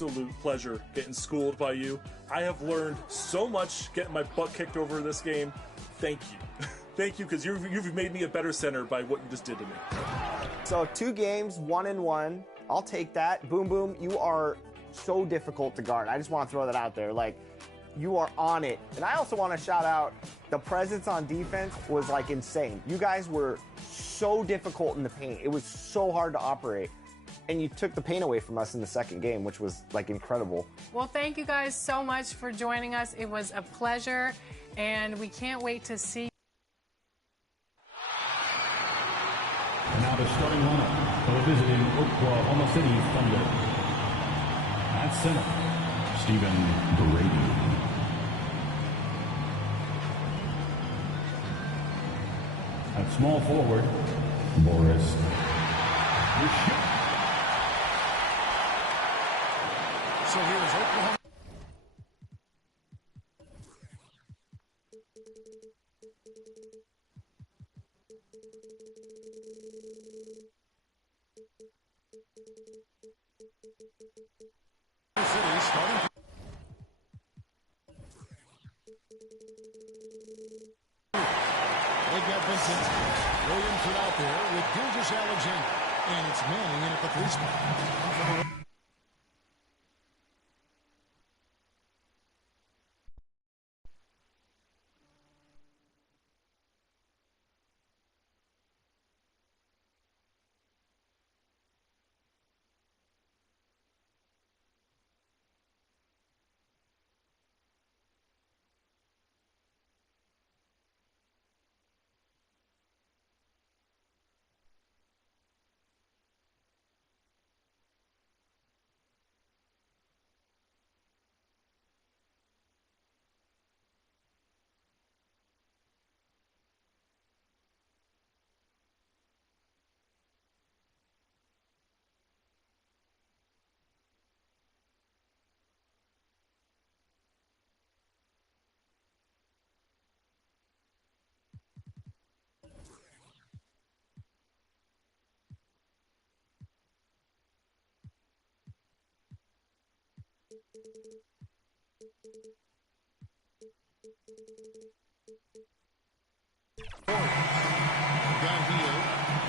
Absolute pleasure getting schooled by you. I have learned so much getting my butt kicked over this game. Thank you. Thank you, because you've made me a better center by what you just did to me. So 2 games, 1-1. I'll take that. Boom Boom, you are so difficult to guard. I just want to throw that out there. Like, you are on it. And I also want to shout out the presence on defense was like insane. You guys were so difficult in the paint. It was so hard to operate. And you took the pain away from us in the second game, which was like incredible. Well, thank you guys so much for joining us. It was a pleasure, and we can't wait to see. Now the starting lineup for the visiting Oklahoma City Thunder. At center, Stephen Brady. At small forward, Boris Rashid. So here is Oklahoma. City starting. They got Vincent. Williamson out there with Gilgeous Alexander. And it's Manning in at the 3 spot.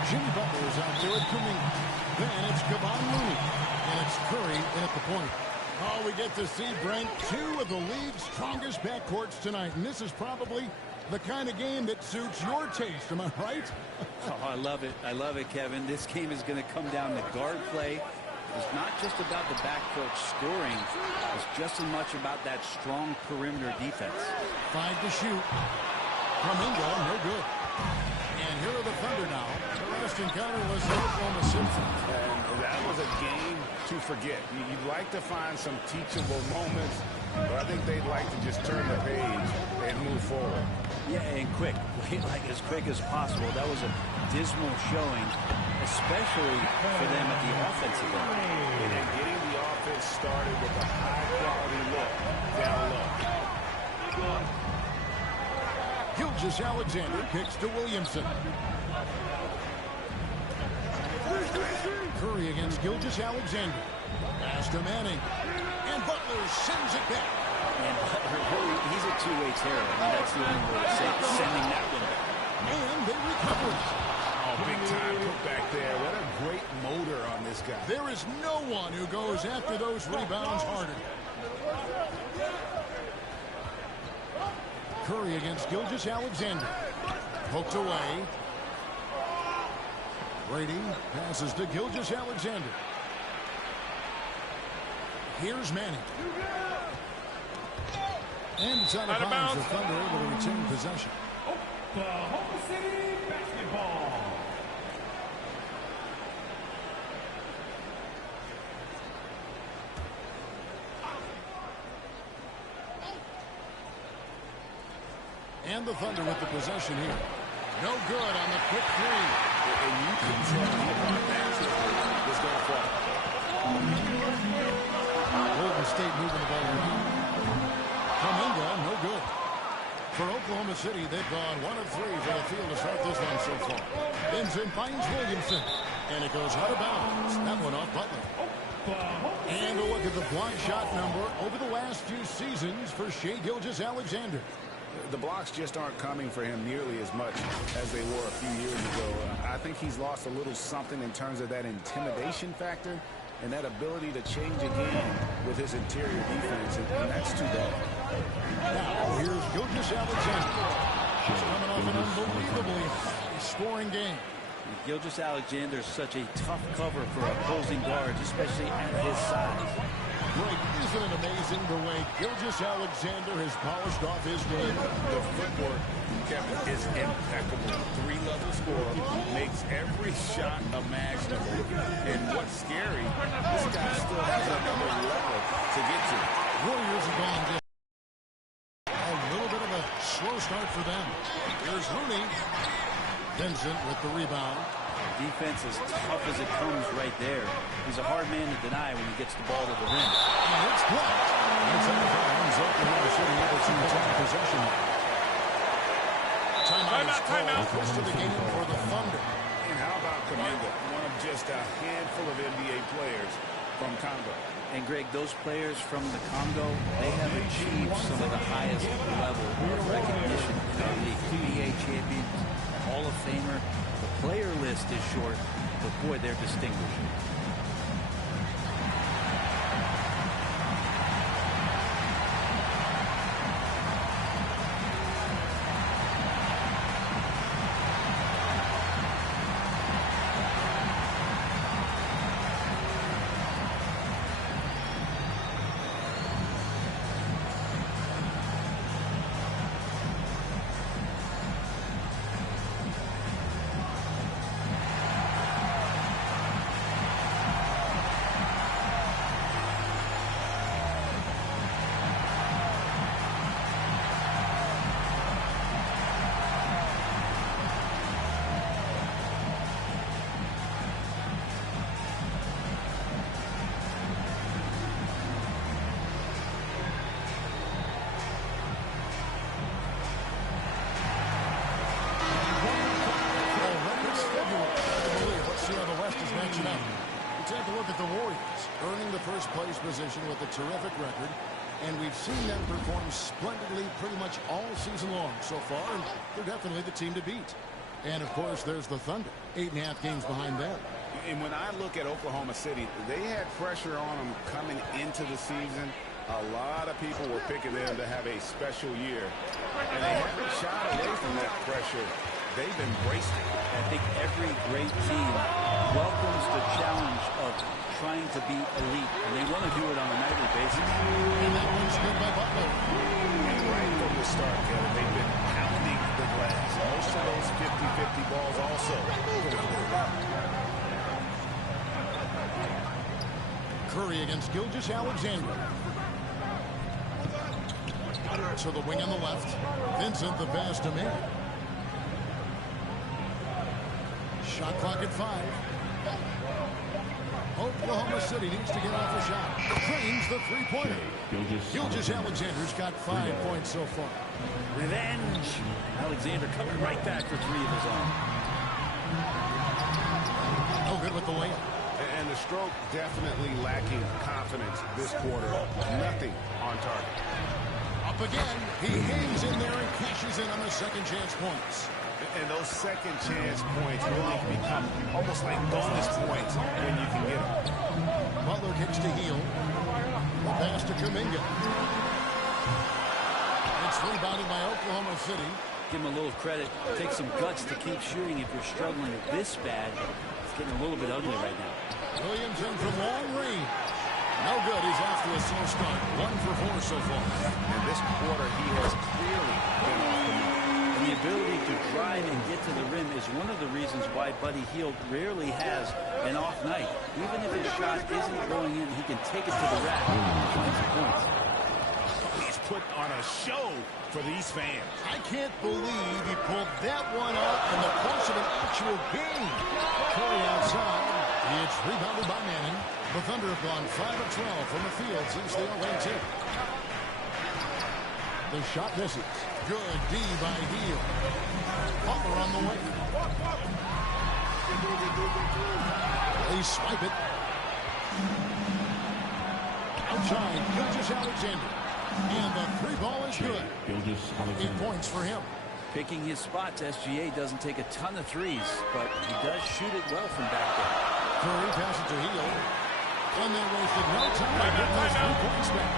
Jimmy Butler is out there at Kuminga. Then it's Kevon Looney. And it's Curry in at the point. Oh, we get to see, Brent, 2 of the league's strongest backcourts tonight. And this is probably the kind of game that suits your taste. Am I right? Oh, I love it. I love it, Kevin. This game is going to come down to guard play. It's not just about the backcourt scoring. It's just as much about that strong perimeter defense. 5 to shoot. Kuminga, no good. And here are the Thunder now. The last encounter was Oklahoma City. And that was a game to forget. You'd like to find some teachable moments, but I think they'd like to just turn the page and move forward. Yeah, and quick. Like as quick as possible. That was a dismal showing, especially for them at the offensive end. And getting the offense started with a high-quality look down low. Gilgeous Alexander kicks to Williamson. Curry against Gilgeous Alexander. Pass to Manning. And Butler sends it back. And Butler, really, he's a two-way terror. I mean, that's the only way to say it, sending that one back. And they recover. Oh, big time put back there. What a great motor on this guy. There is no one who goes after those rebounds harder. Curry against Gilgeous Alexander. Poked away. Brady passes to Gilgeous Alexander. Here's Manning. And it's out of bounds. The Thunder able to retain possession. Oklahoma City basketball. And the Thunder with the possession here. No good on the quick 3. And you can tell how that's going to fall. Golden State moving the ball around. Kuminga, no good. For Oklahoma City, they've gone 1 of 3 for the field to start this one so far. Vincent finds Williamson. And it goes out of bounds. That one off Butler. And a look at the block shot number over the last few seasons for Shai Gilgeous-Alexander. The blocks just aren't coming for him nearly as much as they were a few years ago. I think he's lost a little something in terms of that intimidation factor and that ability to change a game with his interior defense, and that's too bad. Now, here's Gilgeous-Alexander. He's coming off an unbelievably high-scoring game. Gilgeous-Alexander is such a tough cover for opposing guards, especially at his size. Greg, isn't it amazing the way Gilgeous-Alexander has polished off his game? The footwork, Kevin, is impeccable. Three-level scorer, makes every shot imaginable. And what's scary, this guy still has another level to get to. Warriors have gone down. A little bit of a slow start for them. Here's Looney. Vincent with the rebound. Defense as tough as it comes right there. He's a hard man to deny when he gets the ball to the rim. And it's blocked. It's out of bounds. Oklahoma City able to take possession. Timeout. Close to the game for the Thunder. And how about Kuminga, one of just a handful of NBA players from Congo. And Greg, those players from the Congo, they have achieved some of the highest level of recognition in our league. NBA champion, Hall of Famer. The player list is short, but boy, they're distinguished. Position with a terrific record, and we've seen them perform splendidly pretty much all season long so far, and they're definitely the team to beat. And of course there's the Thunder, 8.5 games behind them. And when I look at Oklahoma City, they had pressure on them coming into the season. A lot of people were picking them to have a special year, and they haven't shied away from that pressure. They've embraced it. I think every great team welcomes the challenge of trying to be elite, and they want to do it on a nightly basis. And that one's good by Butler. And right from the start, Kevin, they've been pounding the glass. Most of those 50-50 balls also. Curry against Gilgeous-Alexander. To the wing on the left. Vincent, the pass to man. Shot clock at 5. Oklahoma City needs to get off a shot. Cranes the three-pointer. Gilgeous-Alexander's got 5 points so far. Revenge. Alexander coming right back for 3 of his own. No good with the layup. And the stroke definitely lacking confidence this quarter. Nothing on target. Up again. He hangs in there and cashes in on the second chance points. And those second chance points really become almost like bonus points when you can get them. Butler kicks to Heel. The pass to Kuminga. It's rebounded by Oklahoma City. Give him a little credit. Take some guts to keep shooting if you're struggling this bad. It's getting a little bit ugly right now. Williamson from long range. No good. He's off to a slow start. 1 for 4 so far. And this quarter, he has clearly been off the mark. And the ability to drive and get to the rim is one of the reasons why Buddy Hield rarely has an off night. Even if his shot isn't going in, he can take it to the rack and find some points. He's put on a show for these fans. I can't believe he pulled that one out in the course of an actual game. Curry outside. It's rebounded by Manning. The Thunder have gone 5 of 12 from the field since the 0-2. The shot misses. Good D by Heel. Butler on the way. They swipe it. outside, Gilgeous Alexander. And the three ball is good. 8 points for him. Picking his spots, SGA doesn't take a ton of threes, but he does shoot it well from back there. Curry passes to Hill. And they wasted no time to get those 3 points back.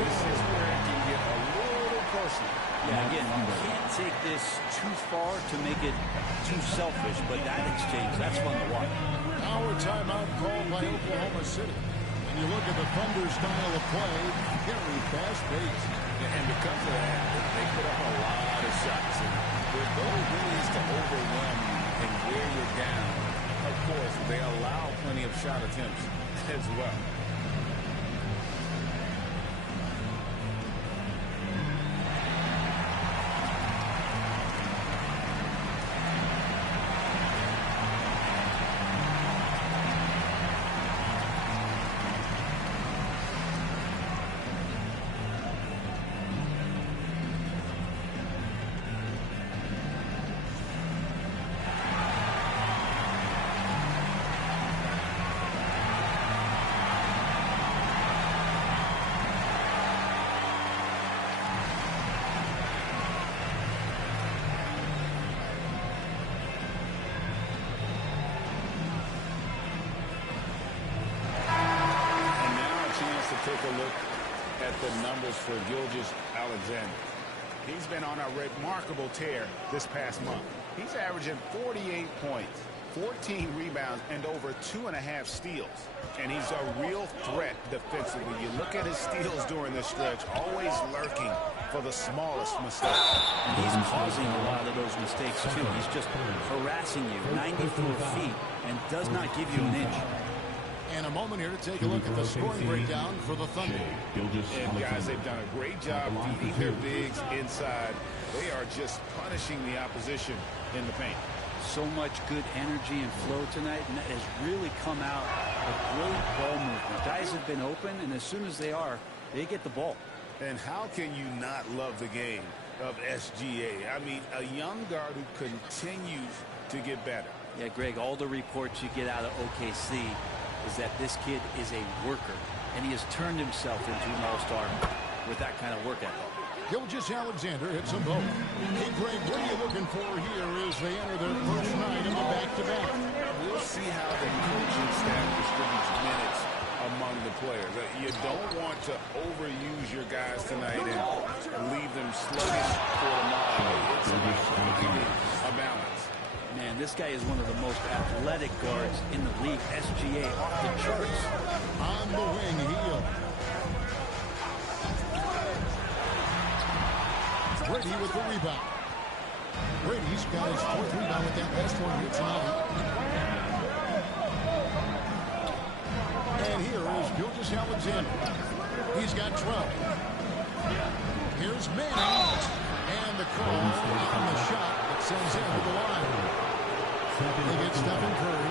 This is where it can get a little personal. Yeah, again, you can't take this too far to make it too selfish, but that exchange, that's fun to watch. Our timeout called by Oklahoma City. And you look at the Thunder style of play, very fast-paced. And because of that, they put up a lot of shots. And their goal really is to overwhelm you and wear you down. Of course, they allow plenty of shot attempts as well. Take a look at the numbers for Gilgeous Alexander. He's been on a remarkable tear this past month. He's averaging 48 points, 14 rebounds, and over 2.5 steals. And he's a real threat defensively. You look at his steals during this stretch, always lurking for the smallest mistake. And he's causing a lot of those mistakes, too. He's just harassing you 94 feet and does not give you an inch. And a moment here to take a look at the scoring breakdown for the Thunder. And guys, they've done a great job feeding their bigs inside. They are just punishing the opposition in the paint. So much good energy and flow tonight, and that has really come out of great ball movement. Guys have been open, and as soon as they are, they get the ball. And how can you not love the game of SGA? I mean, a young guard who continues to get better. Yeah, Greg, all the reports you get out of OKC is that this kid is a worker, and he has turned himself into an all-star with that kind of work ethic. Gilgeous Alexander hits them both. Hey, Greg, what are you looking for here as they enter their first night in the back-to-back? We'll see how the coaching staff distributes minutes among the players. You don't want to overuse your guys tonight and leave them sluggish for tomorrow. It's about finding a balance. Man, this guy is one of the most athletic guards in the league. SGA off the charts. On the wing, Hill. Brady with the rebound. Brady's got his 4th rebound with that last one here tonight. And here is Gilgeous Alexander. He's got 12. Here's Manning. And the call on the shot that sends him to the line. They get Stephen Curry.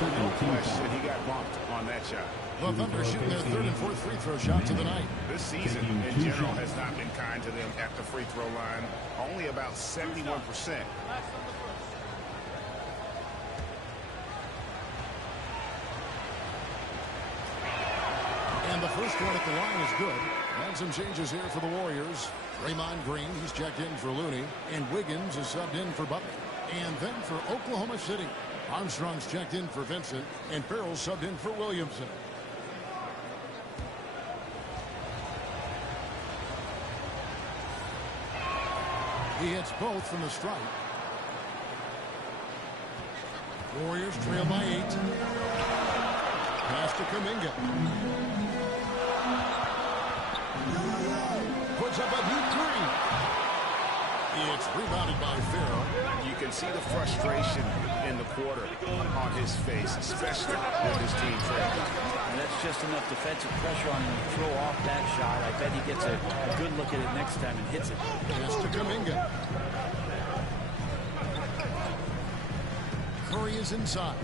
No question he got bumped on that shot. The Thunder shooting their 3rd and 4th free throw shots of the night. This season, in general, has not been kind to them at the free throw line. Only about 71%. And the first one at the line is good. And some changes here for the Warriors. Draymond Green, he's checked in for Looney. And Wiggins is subbed in for Butler. And then for Oklahoma City, Armstrong's checked in for Vincent. And Farrell's subbed in for Williamson. He hits both from the stripe. Warriors trail by 8. Pass to Kuminga. Puts up a deep 3. It's rebounded by Farrell. You can see the frustration in the quarter on his face, especially with his team trailing. And that's just enough defensive pressure on him to throw off that shot. I bet he gets a good look at it next time and hits it. Pass to Kuminga. Curry is inside.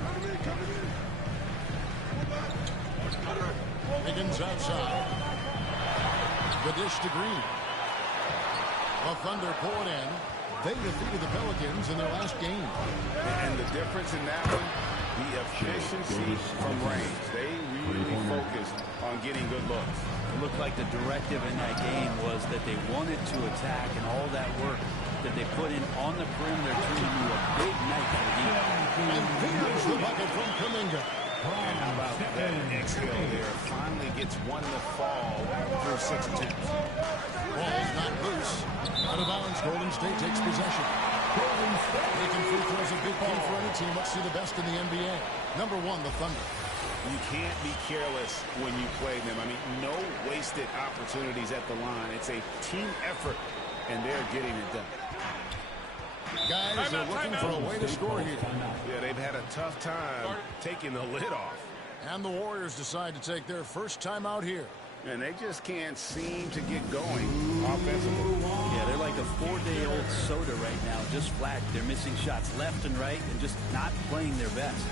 Wiggins outside. The dish to Green. The Thunder poured in. They defeated the Pelicans in their last game. And the difference in that one, the efficiency from range. They completely focused on getting good looks. It looked like the directive in that game was that they wanted to attack, and all that work that they put in on the perimeter turned into a big night for the Heat. And there's the bucket from Kuminga. And how about that exhale there? Finally gets one to fall through 6 attempts. Ball's not loose. Out of bounds, Golden State takes possession. Making free throws a big key for any team. Let's see the best in the NBA. Number 1, the Thunder. You can't be careless when you play them. I mean, no wasted opportunities at the line. It's a team effort, and they're getting it done. Guys are looking for a way to score here. Yeah, they've had a tough time taking the lid off. And the Warriors decide to take their first time out here. And they just can't seem to get going offensively. Yeah, they're like a 4-day-old soda right now, just flat. They're missing shots left and right and just not playing their best.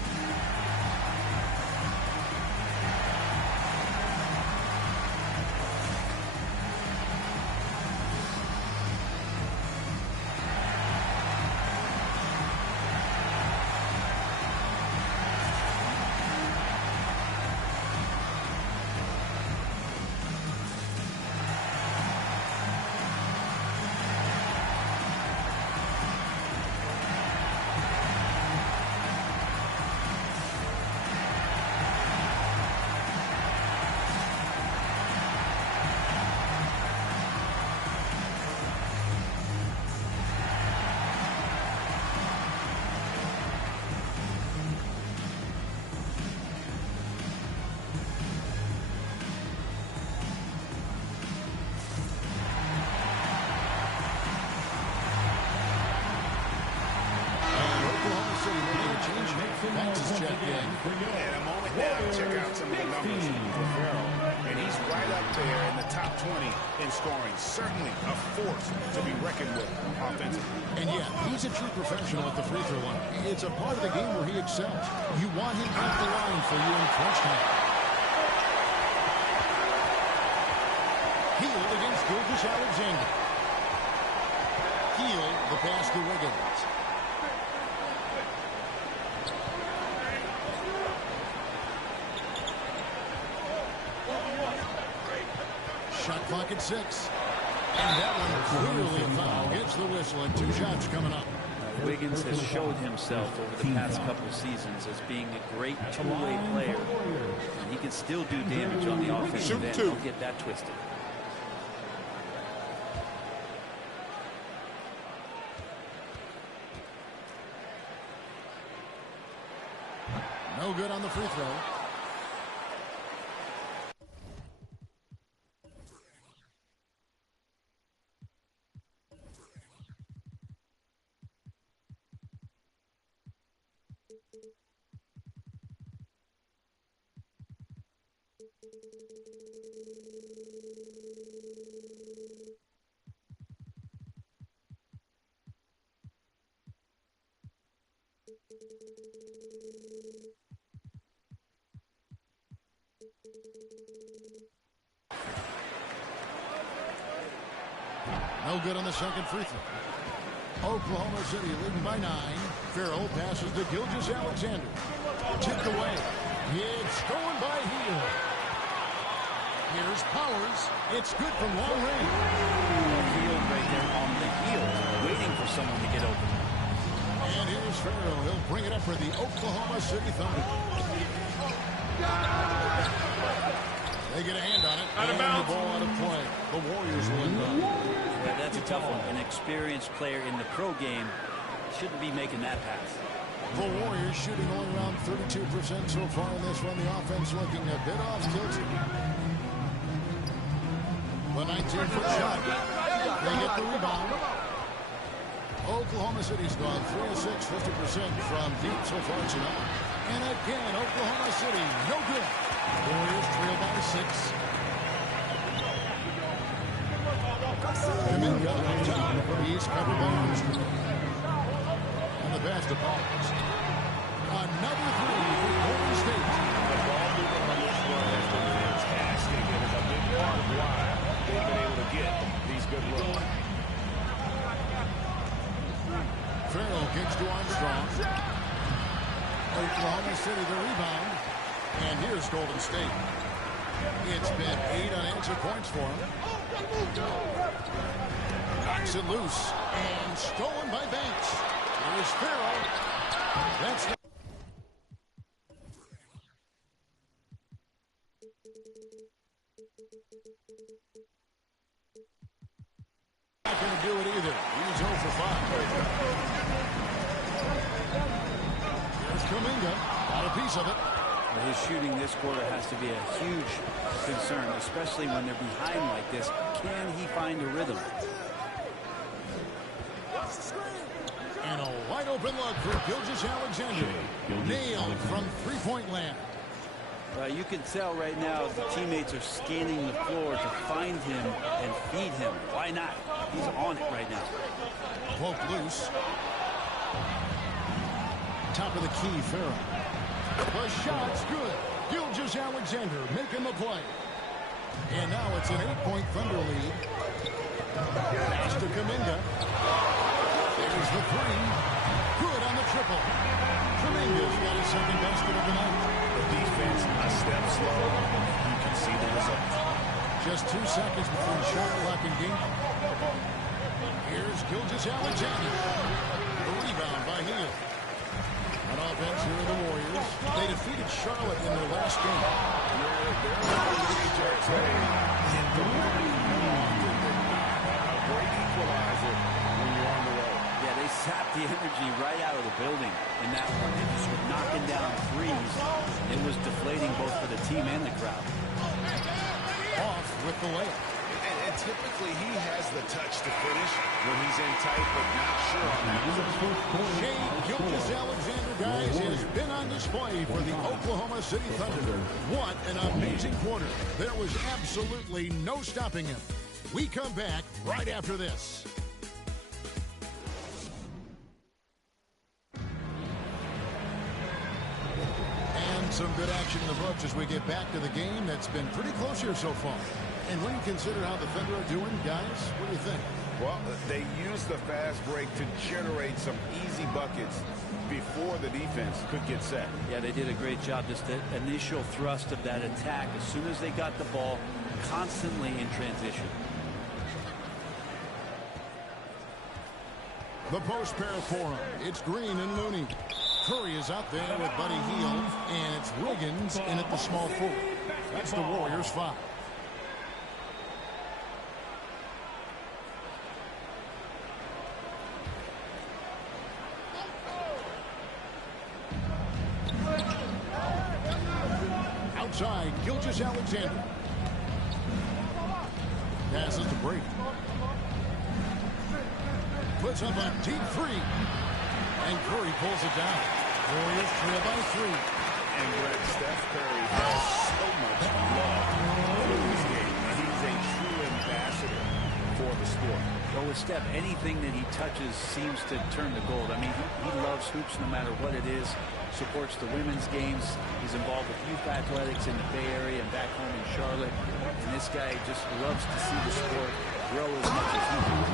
Max is checked in. And a moment now, check out some of the numbers for Farrell. And he's right up there in the top 20 in scoring. Certainly a force to be reckoned with offensively. And yeah, he's a true professional at the free throw line. It's a part of the game where he excels. You want him at the line for you in crunch time. Healed against Gilgeous Alexander. Healed the pass to Wiggins. Shot clock at 6. And that one clearly a foul. Gets the whistle and 2 shots coming up. Wiggins has showed himself over the past couple seasons as being a great two-way player. And he can still do damage on the offensive end. Don't get that twisted. No good on the free throw. No good on the second free throw. Oklahoma City leading by 9. Farrell passes to Gilgeous Alexander. Tipped away. It's going by Heel. Here's Powers. It's good from long range. Field right there on the heel, waiting for someone to get open. And here's Farrell. He'll bring it up for the Oklahoma City Thunder. They get a hand on it. Out of and bounds. the ball out of play. The Warriors will inbound. Yeah, that's a tough one. An experienced player in the pro game shouldn't be making that pass. The Warriors shooting only around 32% so far in this one. The offense looking a bit off kilter. The 19-foot shot. They get the rebound. Oklahoma City's gone 3 of 6, 50% from deep so far tonight. And again, Oklahoma City, no good. Warriors trail by 6. Kuminga up top. He's covered by Armstrong. And the pass to Powers. Another 3 for Golden State. The ball movement on this run has been fantastic. It is a big part of why they've been able to get these good runs. Farrell kicks to Armstrong. Oklahoma City the rebound. And here's Golden State. It's been 8 unanswered points for him. Knocks it loose. And stolen by Banks. Here's Farrell. That's the... Not going to do it either. He's 0 for 5. Here's Kuminga. Got a piece of it. His shooting this quarter has to be a huge concern, especially when they're behind like this. Can he find a rhythm? And a wide open look for Gilgeous-Alexander. Nailed from three-point land. You can tell right now the teammates are scanning the floor to find him and feed him. Why not? He's on it right now. Poke loose. Top of the key, Farrell. The shot's good. Gilgeous-Alexander making the play. And now it's an 8-point Thunder lead. Pass to Kuminga. There's the three. Good on the triple. Kuminga's got his second basket of the night. The defense a step slow. You can see the results. Just 2 seconds before the shot clock in game. Here's Gilgeous-Alexander. The rebound by Hill. On offense, here are the Warriors. They defeated Charlotte in their last game. Yeah, they sapped the energy right out of the building in that one. They just were knocking down threes. It was deflating both for the team and the crowd. Off with the layup. And typically he has the touch to finish when he's in tight, but not sure on that. Shea Gilgeous-Alexander, guys, has been on display for the Oklahoma City Thunder. What an amazing quarter. There was absolutely no stopping him. We come back right after this. And some good action in the books as we get back to the game that's been pretty close here so far. And when you consider how the Thunder are doing, guys, what do you think? Well, they used the fast break to generate some easy buckets before the defense could get set. Yeah, they did a great job. Just the initial thrust of that attack, as soon as they got the ball, constantly in transition. The post pair for him. It's Green and Looney. Curry is out there with Buddy Hield, and it's Wiggins in at the small forward. That's the Warriors' 5. Outside, Gilgeous-Alexander. Passes to Brady. Puts up a deep three. And Curry pulls it down. Warriors trail by 3. And Brett, Steph Curry has so much love for this game. He's a true ambassador for the sport. Well, with Steph, anything that he touches seems to turn to gold. I mean, he loves hoops no matter what it is. Supports the women's games. He's involved with youth athletics in the Bay Area and back home in Charlotte. And this guy just loves to see the sport grow as much as he can.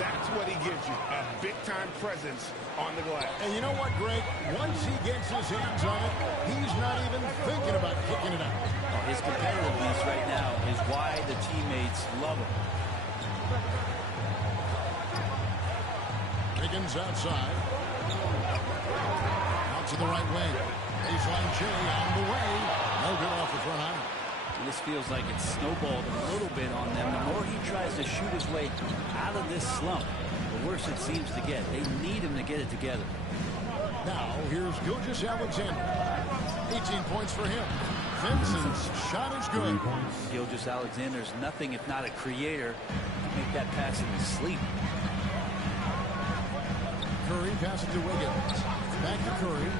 That's what he gives you, a big-time presence on the glass. And you know what, Greg? Once he gets his hands on it, he's not even thinking about kicking it out. Well, his competitiveness right now is why the teammates love him. Wiggins outside. Out to the right wing. Baseline J on the way. No good off the front iron. And this feels like it's snowballed a little bit on them. The more he tries to shoot his way out of this slump, the worse it seems to get. They need him to get it together. Now, here's Gilgeous-Alexander. 18 points for him. Vincent's shot is good. Gilgeous-Alexander's nothing if not a creator. Make that pass in his sleep. Curry passes to Wiggins. Back to Curry.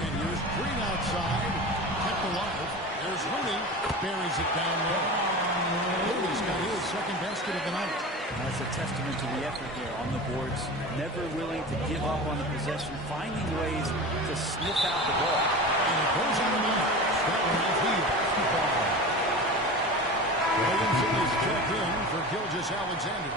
And here's Green outside. Kept alive. There's Looney. Buries it down low. Looney's got his second basket of the night. That's a testament to the effort there on the boards. Never willing to give up on the possession. Finding ways to sniff out the ball. And it goes in the net. That one off Hield. Williamson is checked in for Gilgeous-Alexander.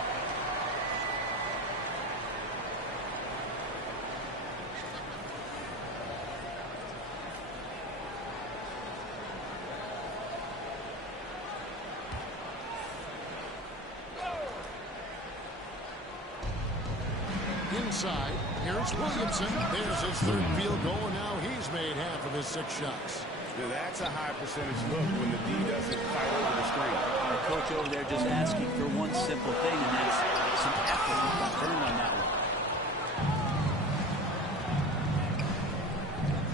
side. Here's Williamson. There's his third field goal, and now he's made half of his 6 shots. Now, that's a high percentage look when the D doesn't fight over the screen. Our coach over there just asking for one simple thing, and that's some effort. He got burned on that one.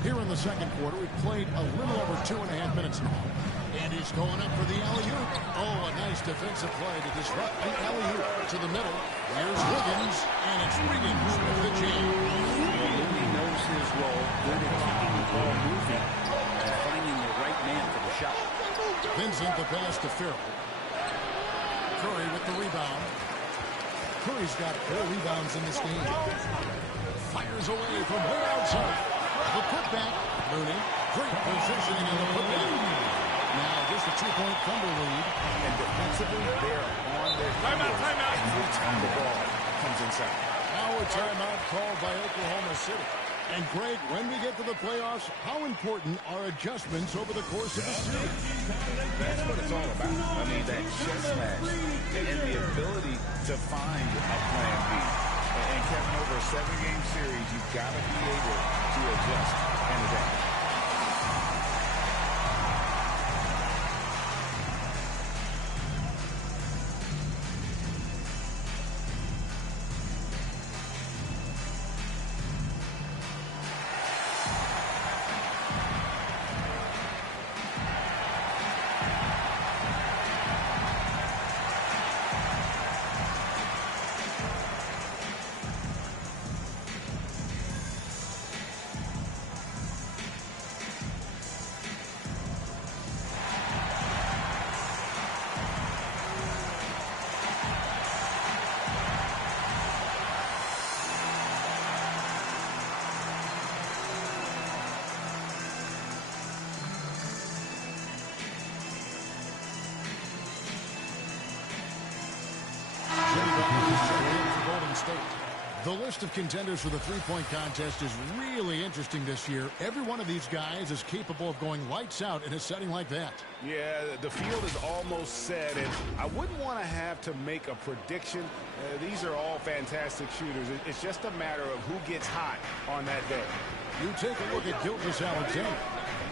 Here in the second quarter, we've played a little over 2.5 minutes now. And he's going up for the alley-oop. Oh, a nice defensive play to disrupt the alley-oop to the middle. Here's Wiggins, and it's Wiggins with the jam. Well, Looney knows his role, good at keeping the ball moving and finding the right man for the shot. Vincent the pass to Farrell. Curry with the rebound. Curry's got 4 rebounds in this game. Fires away from way outside. The putback. Looney. Great positioning in the putback. Now just a 2-point Thunder lead. And defensively, they're on their heels every time the ball comes inside. Now a timeout called by Oklahoma City. And Greg, when we get to the playoffs, how important are adjustments over the course of the series? That's what it's all about. I mean, that chess match and the ability to find a plan B. And Kevin, over a 7-game series, you've got to be able to adjust and adapt. The list of contenders for the three-point contest is really interesting this year. Every one of these guys is capable of going lights out in a setting like that. Yeah, the field is almost set, and I wouldn't want to have to make a prediction. These are all fantastic shooters. It's just a matter of who gets hot on that day. You take a look at Gilgeous-Alexander.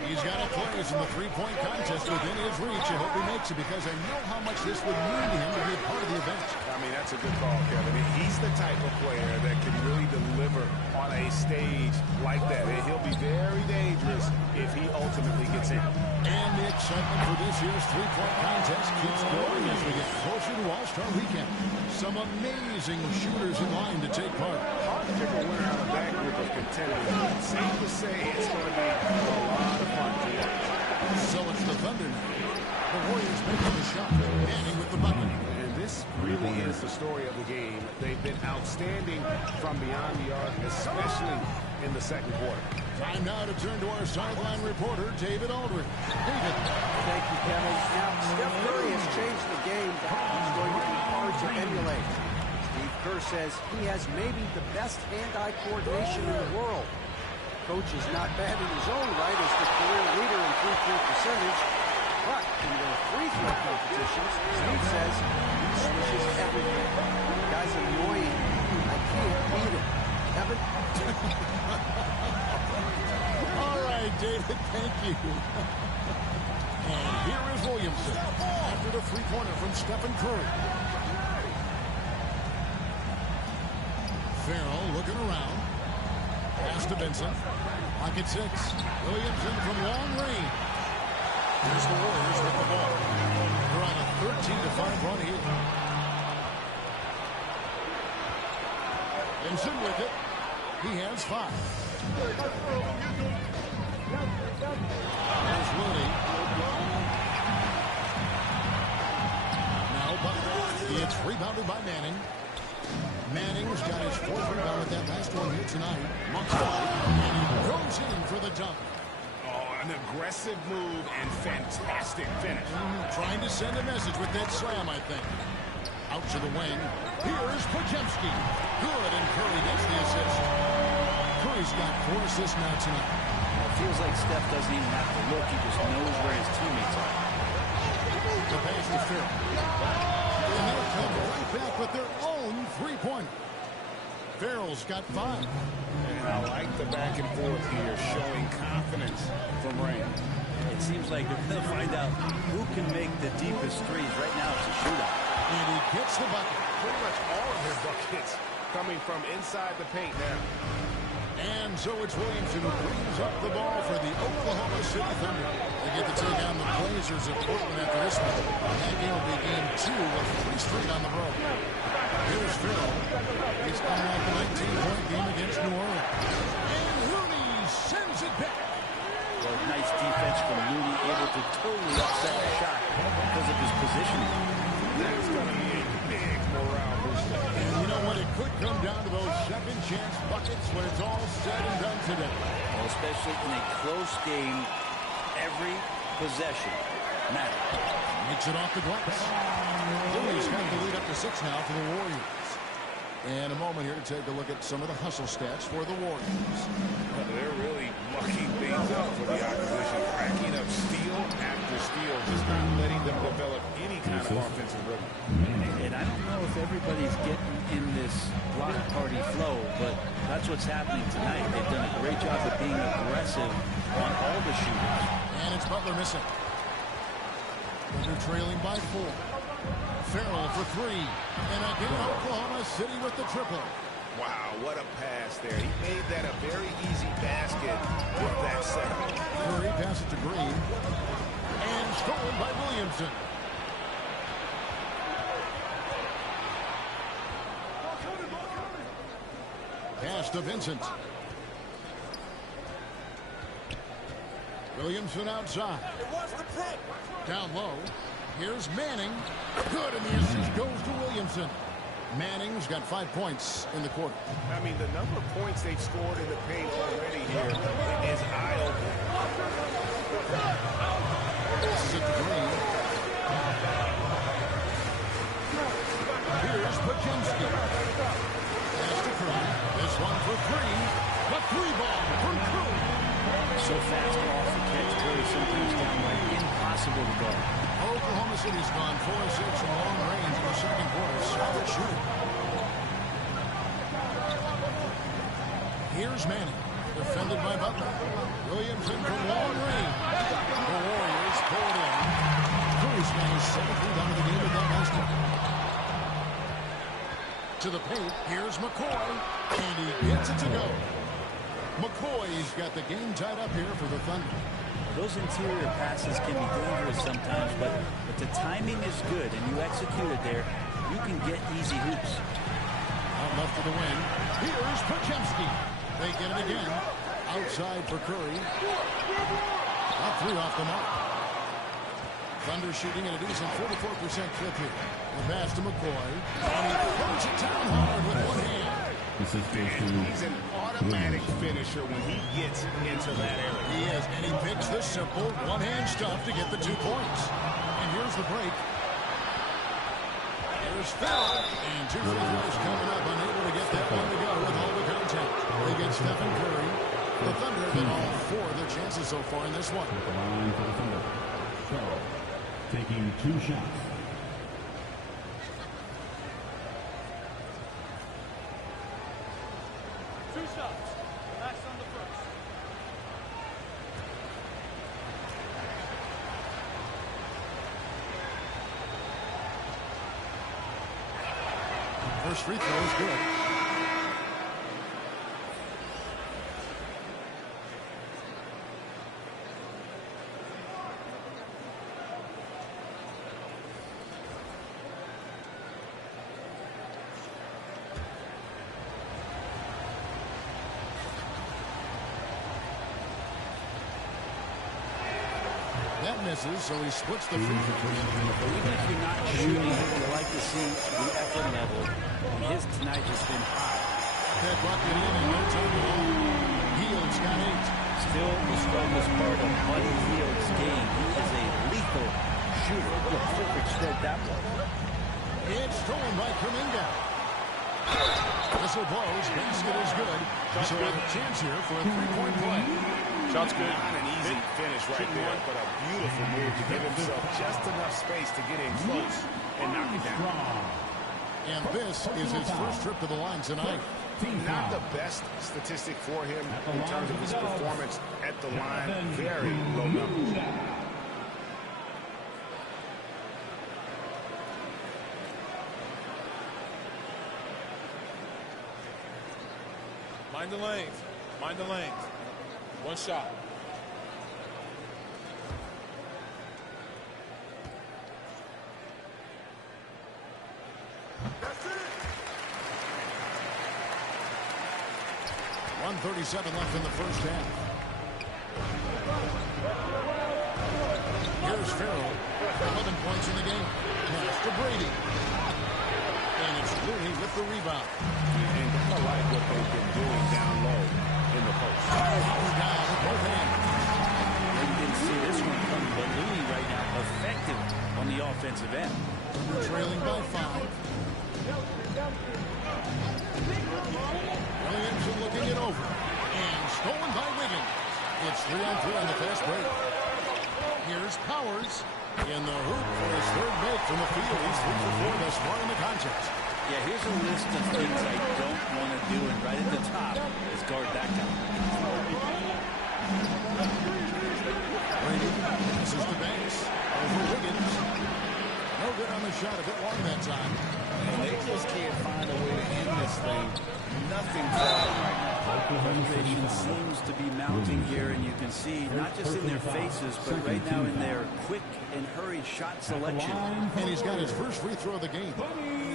He's got a place in the three-point contest within his reach. I hope he makes it because I know how much this would mean to him to be a part of the event. I mean, that's a good call, Kevin. He's the type of player that can really deliver on a stage like that. He'll be very dangerous if he ultimately gets in. And the excitement for this year's three-point contest keeps going as we get closer to All-Star Weekend. Some amazing shooters in line to take part. Hard to pick a winner out of that group of contenders. Safe to say it's going to be a lot of fun to watch. So it's the Thunder now. The Warriors making the shot. Manning with the bucket. And this really is the story of the game. They've been outstanding from beyond the arc, especially in the second quarter. Time now to turn to our sideline reporter, David Aldridge. David. Thank you, Kevin. Now, Steph Curry has changed the game. He's going to be hard to emulate. Steve Kerr says he has maybe the best hand-eye coordination in the world. Coach is not bad in his own right as the career leader in three-point percentage. But in their free-throw competitions, Steve says he swishes everything. The guy's annoying. I can't beat him. Kevin? All right, David, thank you. And here is Williamson after the three-pointer from Stephen Curry. Farrell looking around. Pass to Vincent. Pocket 6. Williamson from long range. Here's the Warriors with the ball. They're on a 13-5 run here. Vincent with it. He has 5. There's Looney. Now Butler. It's rebounded by Manning. Manning's got his 4th rebound with that last one here tonight. And he goes in for the dunk. Oh, an aggressive move and fantastic finish. Trying to send a message with that slam, I think. Out to the wing. Here's Podziemski. Good, and Curry gets the assist. Curry's got 4 assists now tonight. It feels like Steph doesn't even have to look. He just knows where his teammates are. The pass to Farrell. And they'll come right back with their own three-pointer. Farrell's got 5. And I like the back and forth here, showing confidence from Rain. It seems like they're going to find out who can make the deepest threes. Right now it's a shootout. And he gets the bucket. Pretty much all of their buckets coming from inside the paint now. And so it's Williamson who brings up the ball for the Oklahoma City Thunder. They get to take on the Blazers of Portland after this one. That game will be game 2 of 3 straight on the road. Here's Farrell. He's coming off a 19-point game against New Orleans. And Looney sends it back. Well, nice defense from Looney, able to totally upset the shot because of his positioning. That's going to be a big morale booster. And you know what? It could come down to those second chance buckets when it's all said and done today. Well, especially in a close game, every possession matters. Makes it off the glass. Looney's got the lead up to 6 now for the Warriors. And a moment here to take a look at some of the hustle stats for the Warriors. Well, they're really mucking things up for the opposition, cracking up steal after steal, just not letting them develop any kind of offensive rhythm. And I don't know if everybody's getting in this block party flow, but that's what's happening tonight. They've done a great job of being aggressive on all the shooters. And it's Butler missing. They're trailing by 4. Farrell for 3. And again, Oklahoma City with the triple. Wow, what a pass there. He made that a very easy basket with that setup. Curry passes to Green. And stolen by Williamson. Pass to Vincent. Williamson outside. Down low. Here's Manning. Good, and the assist goes to Williamson. Manning's got 5 points in the quarter. I mean, the number of points they've scored in the paint already here is eye-opening. This is it to Green. Here's Pajemski. Pass to Curry. This one for 3. The 3-ball from Curry. So fast off the catch, Curry sometimes downright impossible to guard. Oklahoma City's gone 4-6 from long range in the second quarter. Solid shooting. Here's Manning, defended by Butler. Williamson from long range. The Warriors pull it in. Curry's getting 7th rebound of the game with that last one. To the paint, here's McCoy, and he gets it to go. McCoy's got the game tied up here for the Thunder. Those interior passes can be dangerous sometimes, but the timing is good, and you execute it there, you can get easy hoops. Out left for the win. Here's Pajemski. They get it again. Outside for Curry. Up 3 off the mark. Thunder shooting at a decent 44% clip here. The pass to McCoy. And he throws it down hard with one hand. He's an automatic finisher when he gets into that area. He is, and he picks the simple one-hand stuff to get the 2 points. And here's the break. Here's Farrell. And 2 free throws coming up, unable to get that one to go with all the contact. They get Stephen Curry. The Thunder have been all 4 of their chances so far in this one. At the line for the Thunder. Farrell taking 2 shots. First free throw is good. That misses, so he splits the free throw. Even if you're not shooting, you like to see the effort level. And his tonight has been high. That bucket in and no time at all. Hield's got 8. Still the strongest part of Buddy Hield's game. He is a lethal shooter. What a perfect stroke that was. It's stolen by Kuminga. Whistle blows. Basket is good. So we have a chance here for a 3-point play. Shot's good. Not an easy finish right there, but a beautiful move to give himself just enough space to get in close and knock it down. And this is his first trip to the line tonight. Not the best statistic for him in terms of his performance at the line. Very low numbers. Mind the lanes. Mind the lanes. One shot. That's it. 1:37 left in the first half. Here's Farrell. 11 points in the game. Pass to Brady. And it's Looney with the rebound. And I like what they've been doing down low in the post. Down with both hands. Maybe didn't see this one coming, but Looney right now effective on the offensive end. We're trailing by 5. Williams looking it over. And stolen by Wiggins. It's 3-on-3 on the fast break. Here's Powers in the hoop for his third make from the field. He's 3 for 4 thus far in the contest. Yeah, here's a list of things I don't want to do, and right at the top is guard that guy. Brady passes to Banks. Over Wiggins. No good on the shot. A bit long that time. And they just can't find a way to end this thing. Nothing right now. Frustration seems to be mounting here, and you can see not just in their faces, but right now in their quick and hurried shot selection. And he's got his first free throw of the game.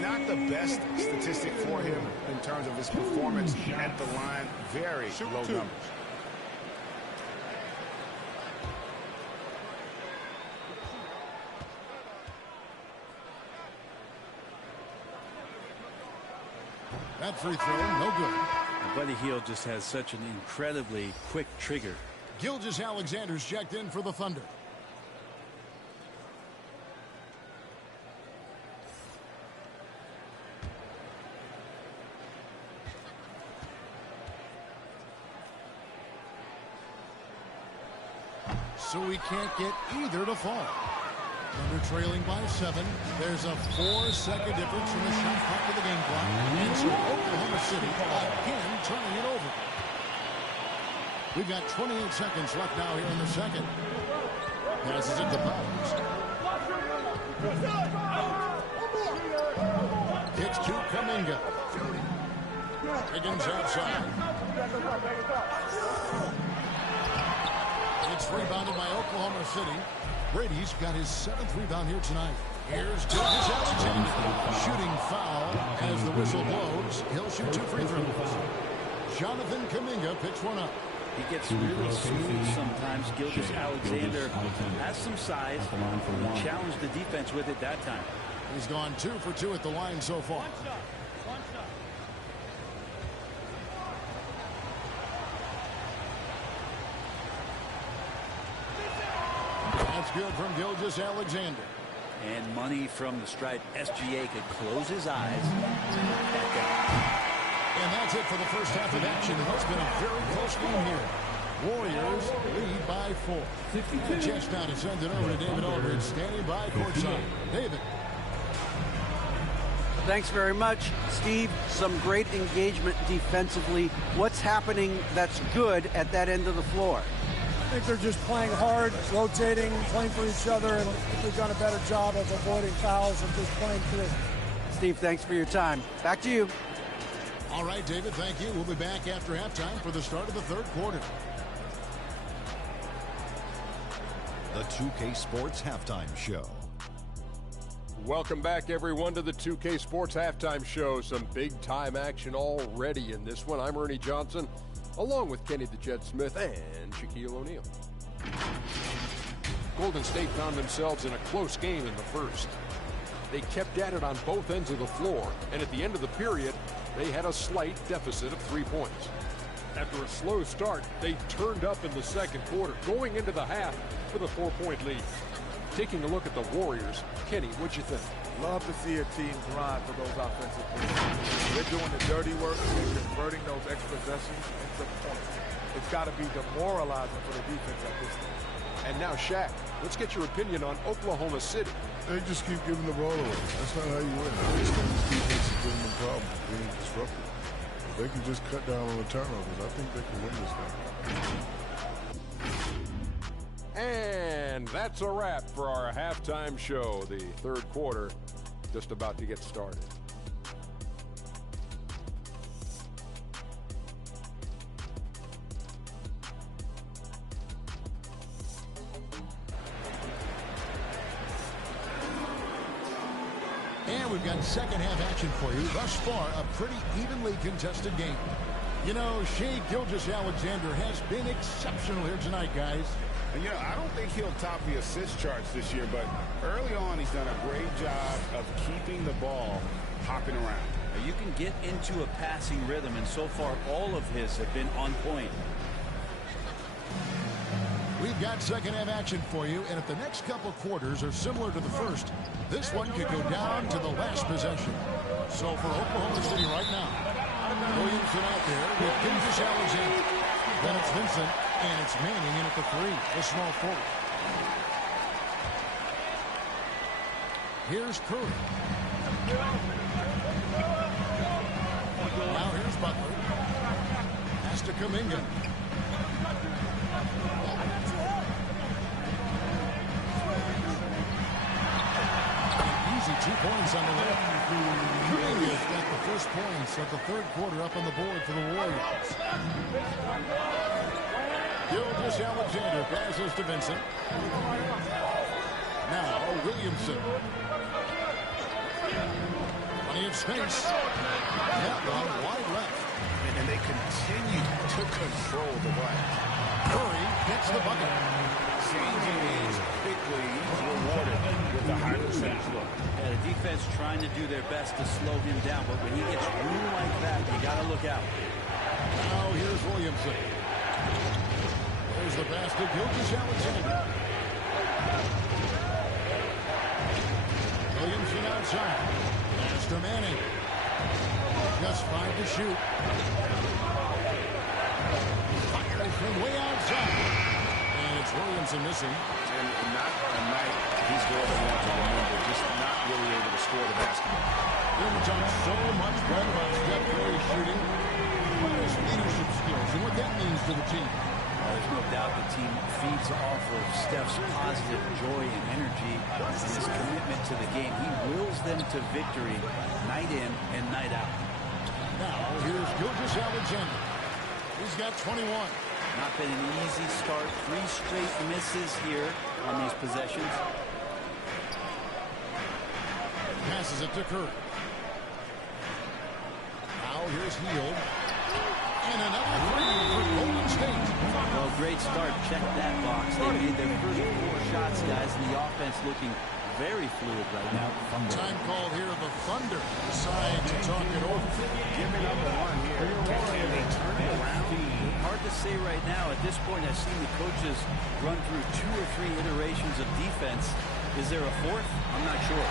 Not the best statistic for him in terms of his performance at the line. Very low numbers. That free throw, no good. Buddy Hield just has such an incredibly quick trigger. Gilgeous-Alexander's checked in for the Thunder. So we can't get either to fall. Thunder trailing by 7. There's a 4-second difference from the shot clock to the game clock. And so Oklahoma City again turning it over. We've got 28 seconds left now here in the second. Passes it to Powers. Kicks to Kuminga. Higgins outside. It's rebounded by Oklahoma City. Brady's got his 7th rebound here tonight. Here's Gilgeous-Alexander. Shooting foul as the whistle blows. He'll shoot 2 free throws. Jonathan Kuminga picks one up. He gets really smooth sometimes. Gilgeous-Alexander has some size. He challenged the defense with it that time. He's gone 2 for 2 at the line so far. That's good from Gilgeous-Alexander. And money from the stripe. SGA could close his eyes. Back out. And that's it for the first half of action. It's been a very close game here. Warriors lead by 4. The chance now to send it over to David Aldridge, standing by courtside. David. Thanks very much, Steve. Some great engagement defensively. What's happening that's good at that end of the floor? I think they're just playing hard, rotating, playing for each other, and I think we've done a better job of avoiding fouls and just playing through. Steve, thanks for your time. Back to you. All right, David, thank you. We'll be back after halftime for the start of the third quarter. The 2K Sports Halftime Show. Welcome back, everyone, to the 2K Sports Halftime Show. Some big-time action already in this one. I'm Ernie Johnson, along with Kenny the Jet Smith and Shaquille O'Neal. Golden State found themselves in a close game in the first. They kept at it on both ends of the floor, and at the end of the period, they had a slight deficit of 3 points. After a slow start, they turned up in the second quarter, going into the half with a 4-point lead. Taking a look at the Warriors, Kenny, what'd you think? Love to see a team grind for those offensive points. They're doing the dirty work. They're converting those extra possessions into points. It's got to be demoralizing for the defense at this point. And now, Shaq, let's get your opinion on Oklahoma City. They just keep giving the ball away. That's not how you win. This defense is giving them problems, being disruptive. If they can just cut down on the turnovers, I think they can win this game. And that's a wrap for our halftime show. The third quarter just about to get started. And we've got second half action for you. Thus far, a pretty evenly contested game. You know, Shai Gilgeous-Alexander has been exceptional here tonight, guys. And, you know, I don't think he'll top the assist charts this year, but early on he's done a great job of keeping the ball hopping around. You can get into a passing rhythm, and so far all of his have been on point. We've got second half action for you, and if the next couple quarters are similar to the first, this one could go down to the last possession. So for Oklahoma City right now, Williamson out there with Gilgeous-Alexander. Then it's Vincent, and it's Manning in at the 3, the small forward. Here's Curry. Now here's Butler. Has to Kuminga. Easy 2 points on the way. Kuminga's got the first points of the third quarter up on the board for the Warriors. Gilgeous-Alexander passes to Vincent. Now Williamson. Plenty of space. That one wide left. And they continue to control the ball. Curry gets the bucket. Changing is quickly rewarded with a high percentage look. Yeah, the defense trying to do their best to slow him down, but when he gets room like that, you got to look out. Now here's Williamson. There's the pass to Gilgeous-Alexander. Williamson outside. Pass to Manning. Just 5 to shoot. Fires from way outside. And it's Williamson missing. And not a night he's going to want to remember. Just not really able to score the basketball. We talk so much about Steph Curry shooting. What his leadership skills and what that means to the team. There's no doubt the team feeds off of Steph's positive joy and energy and his commitment to the game. He wills them to victory night in and night out. Now here's Gilgeous-Alexander. He's got 21. Not been an easy start. 3 straight misses here on these possessions. Passes it to Curry. Now here's Hield. And another 3 for Golden State. Well, great start. Check that box. They made their first 4 shots, guys, and the offense looking very fluid right now. Time called here. The Thunder decide to talk it over. Giving up a 1 here. Can they turn it around? Hard to say right now. At this point, I've seen the coaches run through 2 or 3 iterations of defense. Is there a 4th? I'm not sure.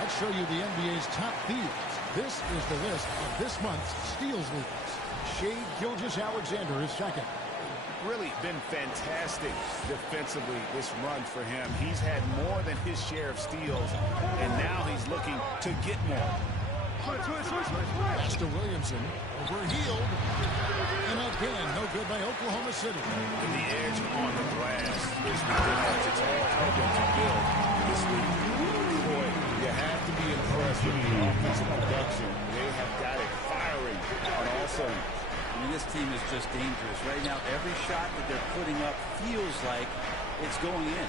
Let's show you the NBA's top thieves. This is the list of this month's steals leaders. Shai Gilgeous-Alexander is second. Really been fantastic defensively this run for him. He's had more than his share of steals, and now he's looking to get more. Pass to Williamson. Over Hield. And again, no good by Oklahoma City. And the edge on the glass is what they have to take to build this league. Boy, you have to be impressed with the offensive production. They have got it firing on all cylinders. I mean, this team is just dangerous. Right now, every shot that they're putting up feels like it's going in.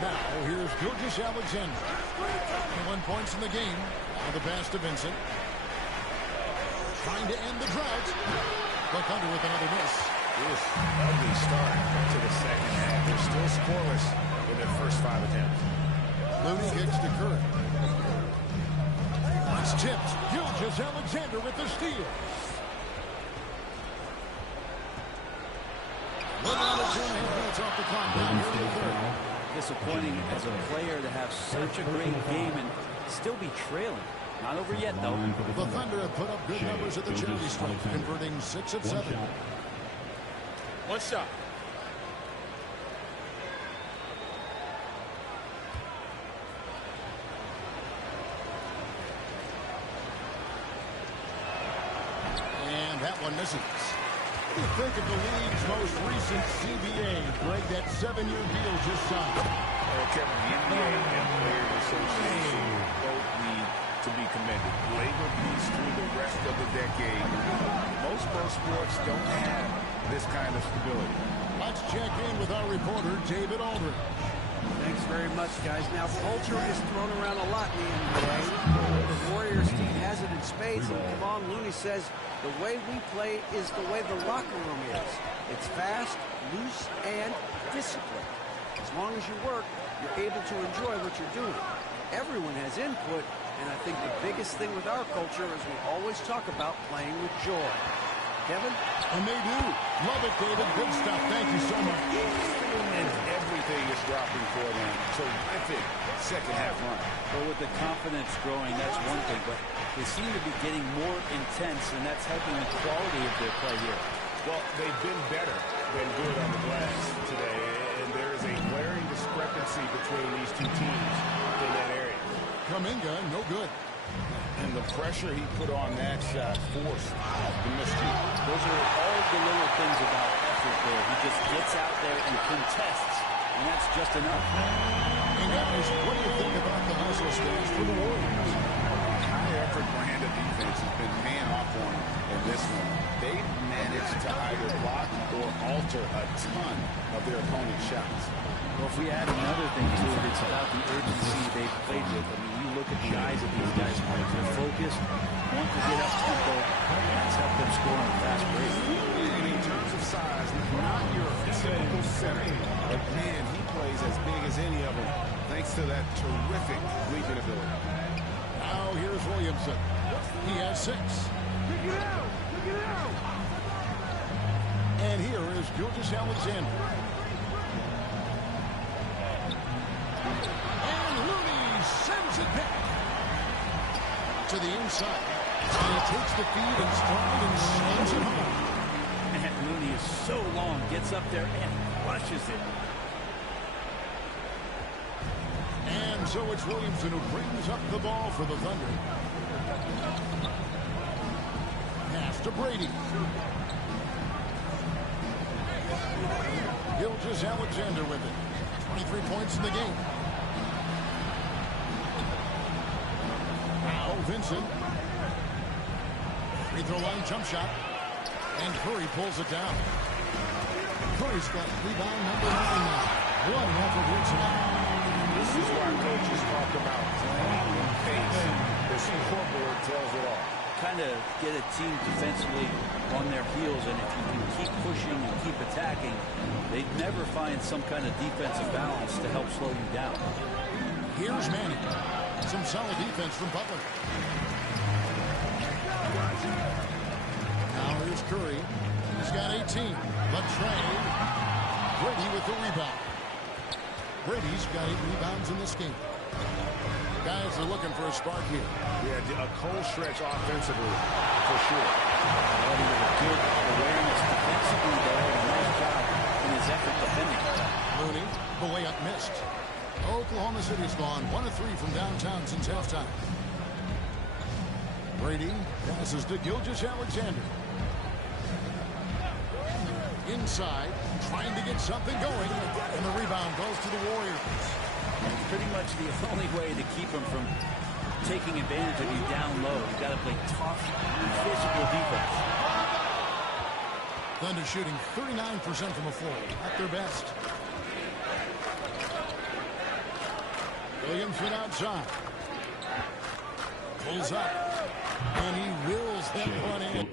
Now, here's Gilgeous Alexander. 21 points in the game. Now the pass to Vincent. Trying to end the drought. The Thunder with another miss. This ugly start to the second half. They're still scoreless in their first 5 attempts. Looney kicks to Curry. It's tipped. Gilgeous Alexander with the steal. Off the clock. Disappointing as a player to have such a great game and still be trailing. Not over yet, though. The Thunder have put up good numbers at the charity stripe, converting 6 of 7. One shot. And that one misses. What do you think of the league's most recent CBA? Greg, that 7-year deal just signed. Kevin, the NBA and Players Association both need to be commended. Labor peace through the rest of the decade. Most pro sports don't have this kind of stability. Let's check in with our reporter, David Aldridge. Thanks very much, guys. Now, culture is thrown around a lot in the NBA. The Warriors team has it in spades, and Kevon Looney says the way we play is the way the locker room is. It's fast, loose, and disciplined. As long as you work, you're able to enjoy what you're doing. Everyone has input, and I think the biggest thing with our culture is we always talk about playing with joy. Kevin? And they do. Love it, David. Good stuff. Thank you so much. And everything is dropping for them. Terrific second half run. Well, with the confidence growing, that's one thing, but they seem to be getting more intense, and that's helping the quality of their play here. Well, they've been better than good on the glass today, and there is a glaring discrepancy between these two teams in that area. Kuminga, no good. And the pressure he put on that shot forced the mischief. Those are all the little things about effort there. He just gets out there and contests, and that's just enough. And guys, what do you think about the hustle stance for the Warriors? High-effort brand of defense has been man-off on in this one. They've managed to either block or alter a ton of their opponent's shots. Well, if we add another thing to it, it's about the urgency they've played with. I mean, you look at the eyes of these guys, they're focused, want to get up tempo, and that's helped them score on a fast break. And in terms of size, not your typical center, but man, he plays as big as any of them, thanks to that terrific leaping ability. Now here's Williamson. He has 6. And here is Gilgeous Alexander. And Looney sends it back to the inside. And he takes the feed and stride and slams it home. And Looney is so long, gets up there and crushes it. And so it's Williamson who brings up the ball for the Thunder. Pass to Brady. Gilgeous Alexander with it. 23 points in the game. Now Vincent. Free throw line jump shot. And Curry pulls it down. Curry's got rebound number 9 now. One effort here tonight. This is why coaches talk about playing with pace. The scoreboard tells it all. Kind of get a team defensively on their heels, and if you can keep pushing and keep attacking, they never find some kind of defensive balance to help slow you down. Here's Manning. Some solid defense from Butler. Now here's Curry. He's got 18. But trade. Brady with the rebound. Brady's got 8 rebounds in this game. Guys are looking for a spark here. Yeah, a cold stretch offensively, for sure. Brady with a good awareness defensively there, and a nice job in his effort defending. Looney, the layup missed. Oklahoma City's gone 1 of 3 from downtown since halftime. Brady passes to Gilgeous Alexander. Inside, trying to get something going, and the rebound goes to the Warriors. It's pretty much the only way to keep them from taking advantage of you down low. You've got to play tough, physical defense. Thunder shooting 39% from the floor. At their best. Williamson outside. Pulls up. And he wills that one in.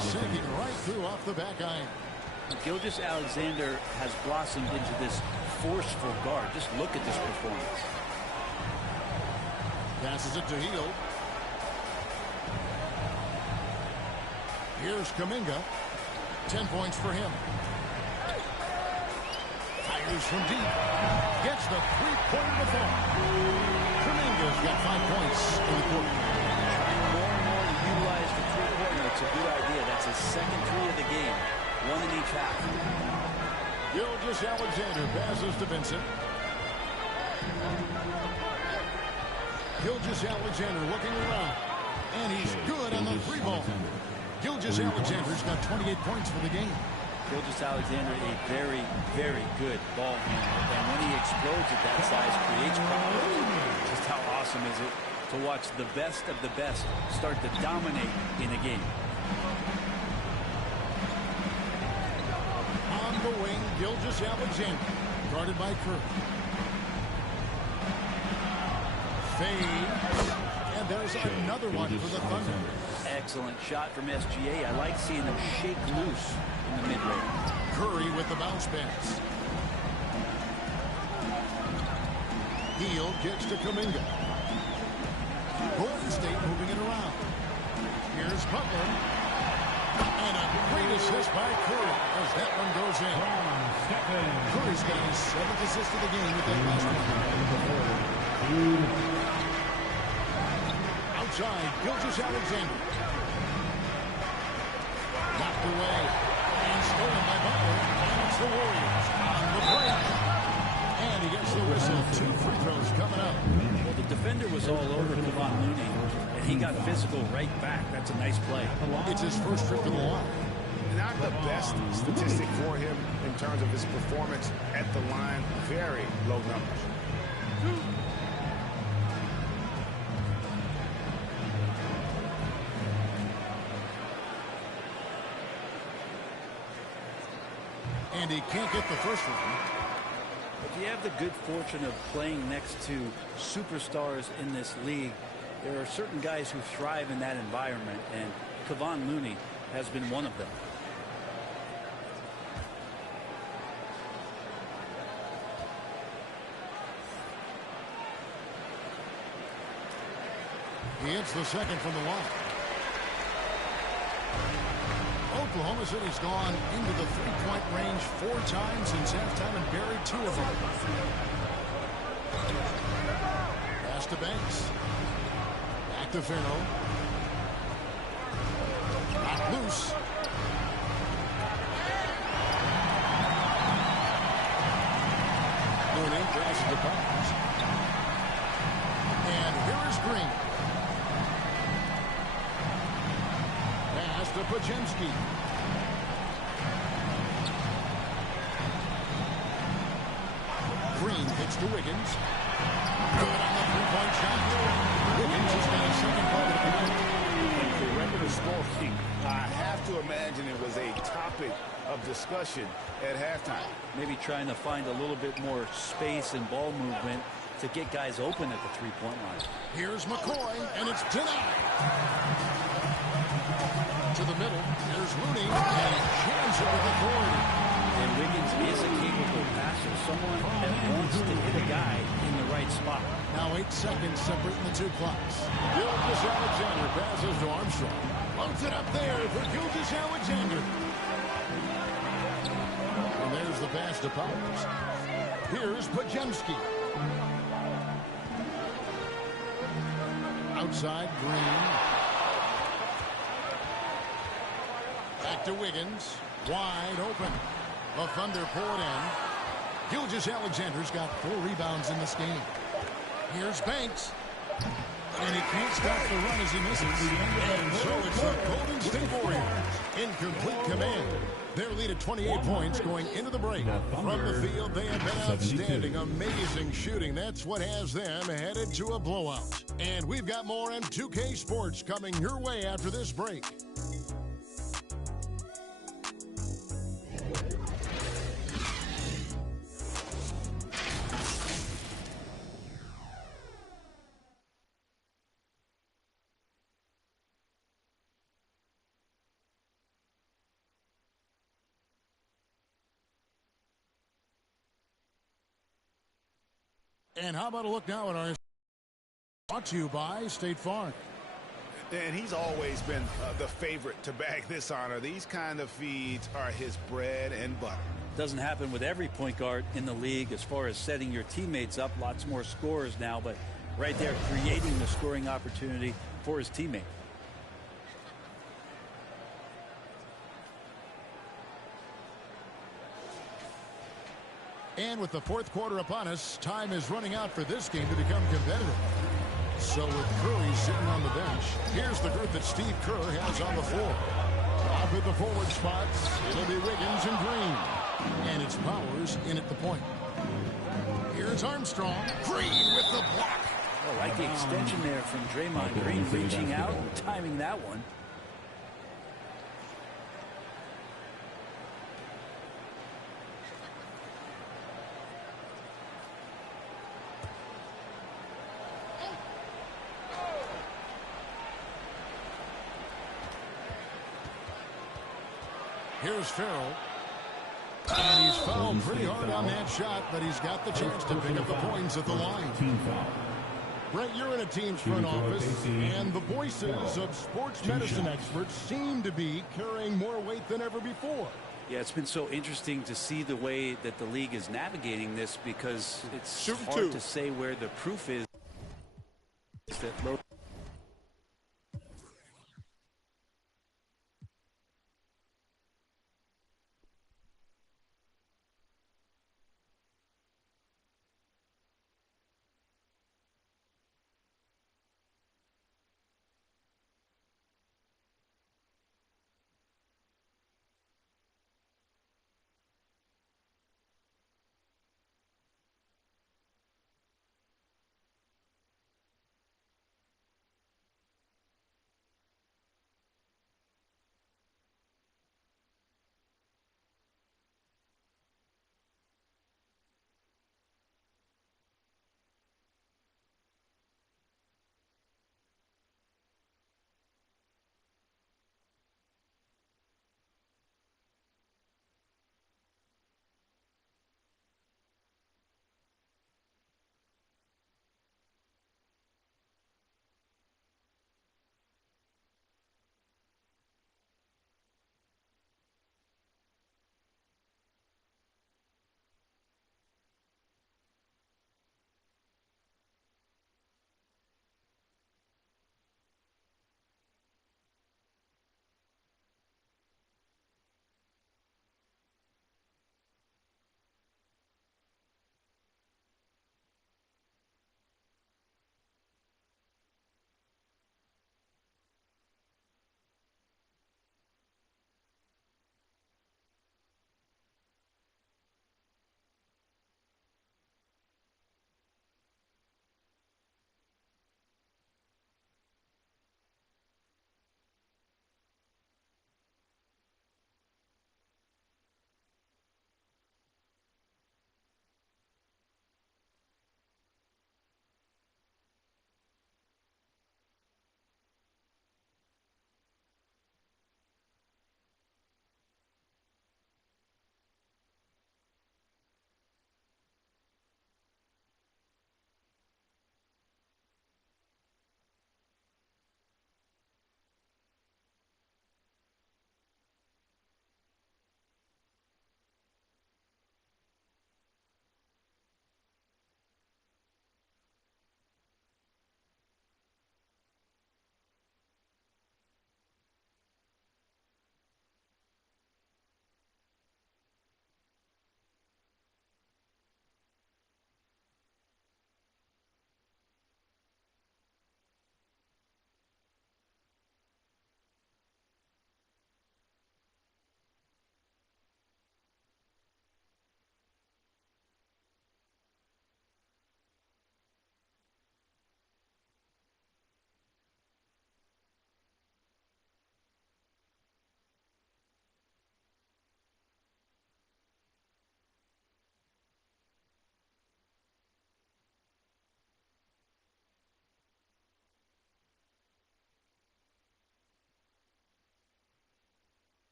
Sinking right through off the back iron. Gilgeous-Alexander has blossomed into this forceful guard. Just look at this performance. Passes it to Hield. Here's Kuminga. 10 points for him. Fires from deep. Gets the three-pointer to fall. Kuminga's got 5 points in the quarter. Trying more and more to utilize the three-pointer. It's a good idea. That's his second three of the game. One in each half. Gilgeous-Alexander passes to Vincent. Gilgeous-Alexander looking around. And he's good on the three ball. Gilgeous-Alexander's got 28 points for the game. Gilgeous-Alexander, a very, very good ball handler. And when he explodes at that size, creates problems. Just how awesome is it to watch the best of the best start to dominate in a game. On the wing, Gilgeous-Alexander, guarded by Curry. Fade. And there's another one for the Thunder. Excellent shot from SGA. I like seeing them shake loose in the mid-range. Curry with the bounce pass. Hield gets to Kuminga. Golden State moving it around. Here's Butler. And a great assist by Curry as that one goes in. Curry's got his 7th assist of the game with that last one. Outside, Gilgeous-Alexander. Knocked away. And stolen by Butler. And it's the Warriors on the break. And he gets the whistle. 2 free throws coming up. Well, the defender was all over Kevon Looney, and he got physical right back. That's a nice play. It's his first trip to the line. Not the best statistic for him in terms of his performance at the line. Very low numbers. And he can't get the first one. If you have the good fortune of playing next to superstars in this league, there are certain guys who thrive in that environment, and Kevon Looney has been one of them. He hits the second from the line. Oklahoma City's gone into the three-point range 4 times since halftime and buried 2 of them. Pass to Banks. Back to Farrell. Not loose. Looney passes the Powers. And here is Green. Pass to Podziemski. Green hits to Wiggins. Good on the three-point shot. Wiggins has got a second point of the night. The record of scoring, I have to imagine it was a topic of discussion at halftime. Maybe trying to find a little bit more space and ball movement to get guys open at the three-point line. Here's McCoy, and it's denied. To the middle, there's Looney, and he jams it with authority. And Wiggins is a capable passer, someone that wants to hit a guy in the right spot. Now 8 seconds separating the 2 clocks. Gilgeous-Alexander passes to Armstrong. Loads it up there for Gilgeous-Alexander. And there's the pass to Powers. Here's Podziemski. Outside, Green. Back to Wiggins. Wide open. The Thunder poured in. Gilgeous-Alexander's got 4 rebounds in this game. Here's Banks. And he can't stop the run as he misses. And so it's the Golden State Warriors in complete command. Their lead at 28 points going into the break. From the field, they have been outstanding. Amazing shooting. That's what has them headed to a blowout. And we've got more M2K Sports coming your way after this break. And how about a look now at our brought to you by State Farm. And he's always been the favorite to bag this honor. These kind of feeds are his bread and butter. Doesn't happen with every point guard in the league as far as setting your teammates up. Lots more scorers now, but right there creating the scoring opportunity for his teammate. And with the fourth quarter upon us, time is running out for this game to become competitive. So with Curry sitting on the bench, here's the group that Steve Kerr has on the floor. Up at the forward spots, it'll be Wiggins and Green. And it's Powers in at the point. Here's Armstrong. Green with the block. Oh, like the extension there from Draymond Green, reaching out and timing that one. Here's Farrell. And he's fouled pretty hard on that shot, but he's got the chance to pick up the points at the line. Brent, you're in a team's front office, and the voices of sports medicine experts seem to be carrying more weight than ever before. Yeah, it's been so interesting to see the way that the league is navigating this because it's hard to say where the proof is that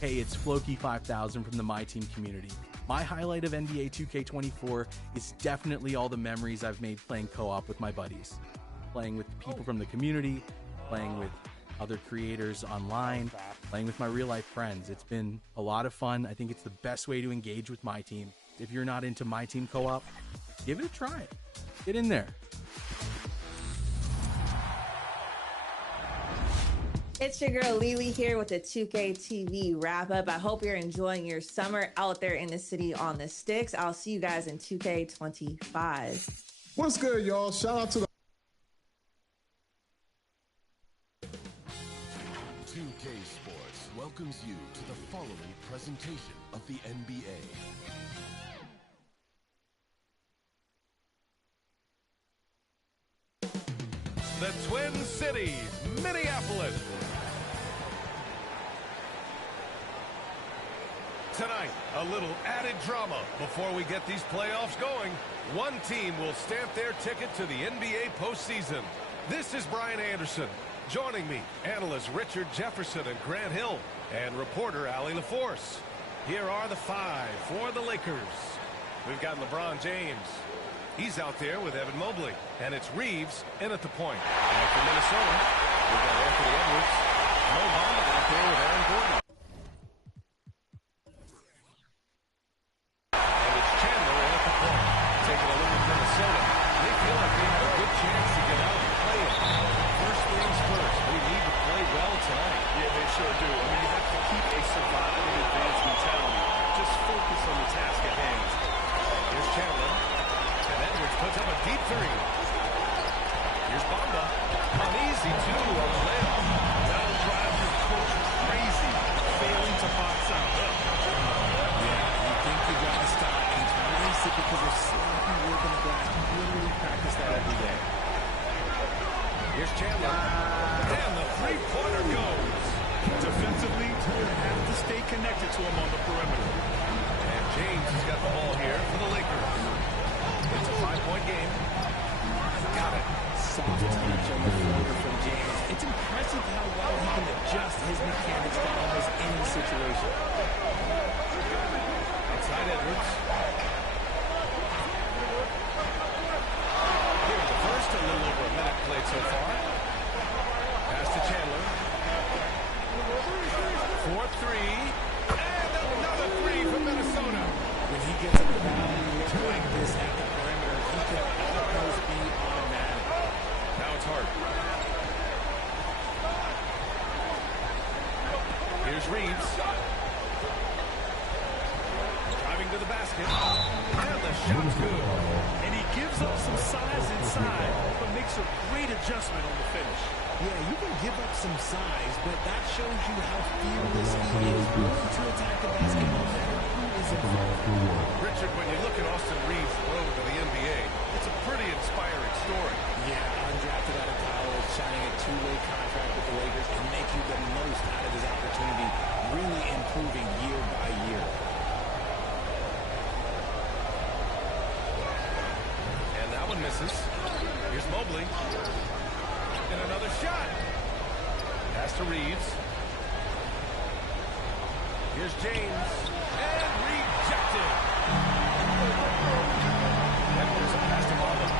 Hey, it's Floki5000 from the My Team community. My highlight of NBA 2K24 is definitely all the memories I've made playing co-op with my buddies. Playing with people from the community, playing with other creators online, playing with my real-life friends. It's been a lot of fun. I think it's the best way to engage with My Team. If you're not into My Team co-op, give it a try. Get in there. It's your girl Lily here with the 2K TV wrap up. I hope you're enjoying your summer out there in the city on the sticks. I'll see you guys in 2K25. What's good, y'all? Shout out to the 2K Sports welcomes you to the following presentation of the NBA. The Twin Cities, Minneapolis. Tonight, a little added drama before we get these playoffs going. One team will stamp their ticket to the NBA postseason. This is Brian Anderson. Joining me, analysts Richard Jefferson and Grant Hill, and reporter Allie LaForce. Here are the five for the Lakers. We've got LeBron James. He's out there with Evan Mobley. And it's Reeves in at the point. And for Minnesota, we've got Anthony Edwards. Mo Bamba out there with Aaron Gordon. And it's Chandler in at the point. Taking a look at Minnesota. They feel like they have a good chance to get out and play it. First things first, we need to play well tonight. Yeah, they sure do. I mean, you have to keep a survive and advance mentality. Just focus on the task at hand. Here's Chandler. And Edwards puts up a deep three. Here's Bamba. An easy two on the layup. That'll drive your coach crazy, failing to box out. Yeah, you think you got to stop and race it because of sloppy work on the glass. Literally practice that every day. Here's Chandler. And the three-pointer goes. Defensively, you have to stay connected to him on the perimeter. And James has got the ball here for the Lakers. It's a 5-point game. Got it. Soft touch on the floater from James. It's impressive how well he can adjust his mechanics to almost any situation. Outside Edwards. Here's the first, a little over a minute played so far. Pass to Chandler. 4-3. And another three from Minnesota. When he gets a look like this at the perimeter, he can almost be automatic. Now it's hard. Here's Reeves. Driving to the basket. And the shot's good. And he gives up some size inside, but makes a great adjustment on the finish. Yeah, you can give up some size, but that shows you how fearless he is, willing to attack the basket no matter who is involved. Richard, when you look at Austin Reeves' road to the NBA, it's a pretty inspiring story. Yeah, undrafted out of college, signing a two-way contract with the Lakers and making the most out of his opportunity, really improving year by year. And that one misses. Here's Mobley. And another shot. Pass to Reeves. Here's James. And rejected. Edwards a pass to Bamba.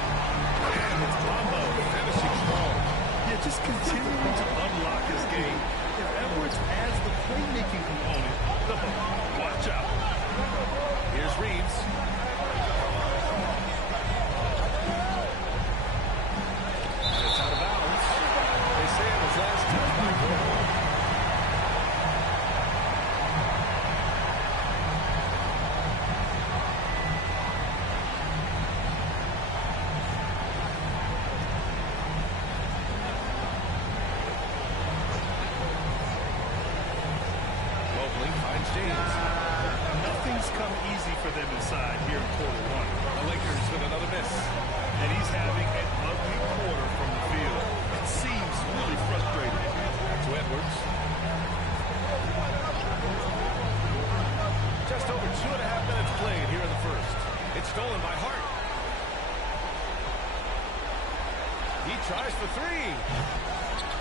And it's Bamba finishing strong. Yeah, just continuing to unlock his game. If Edwards adds the playmaking component, watch out. Here's Reeves. And it's out of bounds. They say it was last touched by Gordon. Mobley finds James. Nothing's come easy for them inside here in quarter one. The Lakers with another miss. And he's having an ugly quarter from the field. It seems really frustrating. To Edwards. Just over 2.5 minutes played here in the first. It's stolen by Hart. He tries for three.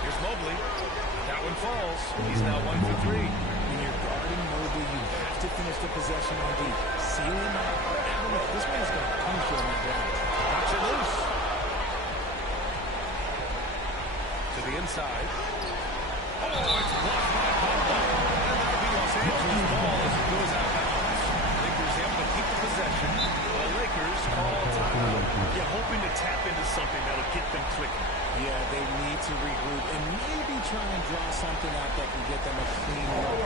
Here's Mobley. That one falls. He's now 1 for 3. When you're guarding Mobley, you have to finish the possession on deep. Seal him out. This man's going to punish you on that ground. Knocks it loose. To the inside. Oh, it's blocked by Bamba. And that'll be Los Angeles ball as it goes out of bounds. Lakers able to keep the possession. The Lakers call time. Yeah, hoping to tap into something that'll get them clicking. Yeah, they need to regroup and maybe try and draw something out that can get them a clean look.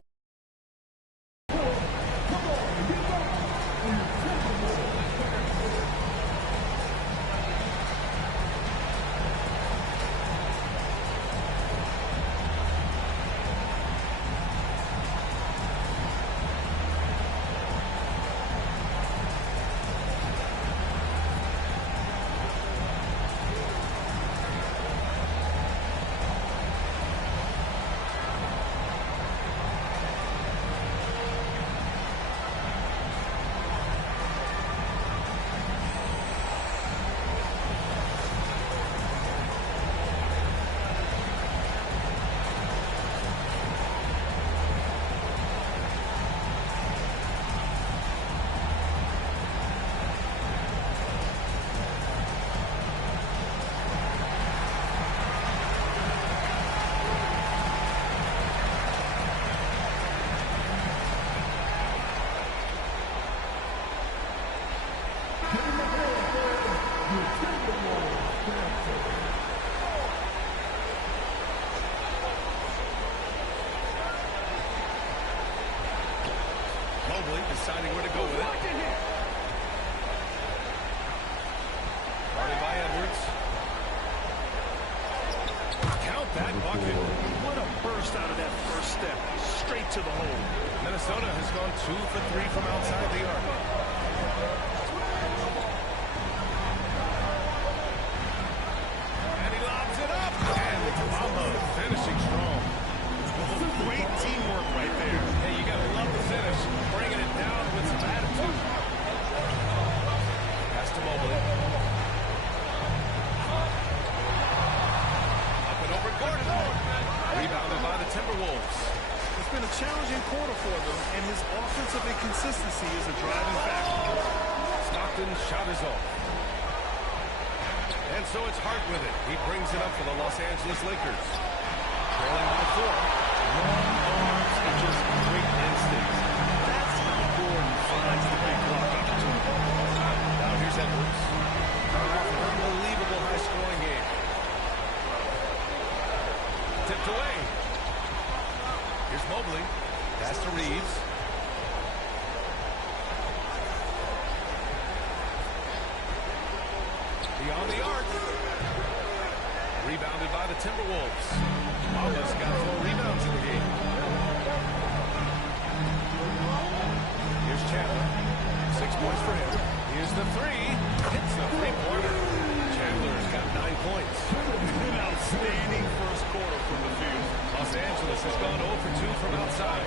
Deciding where to go with it. Guarded by Edwards. Count that bucket. What a burst out of that first step. Straight to the hole. Minnesota has gone 2 for 3 from outside the arc. And he lobs it up. And Mamba finishing strong. Great teamwork right there. Hey, you gotta love the finish. Bringing it down with some attitude. Pass to Mobley. Up and over Gordon. Rebounded by the Timberwolves. It's been a challenging quarter for them, and his offensive inconsistency is a driving factor. Stockton's shot is off. And so it's Hart with it. He brings it up for the Los Angeles Lakers. Trailing by 4. Long arms and just great instincts. That's how Gordon finds the big block opportunity. Now here's Edwards. Unbelievable high-scoring game. Tipped away. Here's Mobley. Pass to Reeves. Beyond the arc. Rebounded by the Timberwolves. Mamba's got 4 rebounds in the game. Here's Chandler. 6 points for him. Here's the 3. Hits the three-pointer. Chandler's got 9 points. An outstanding first quarter from the field. Los Angeles has gone 0 for 2 from outside.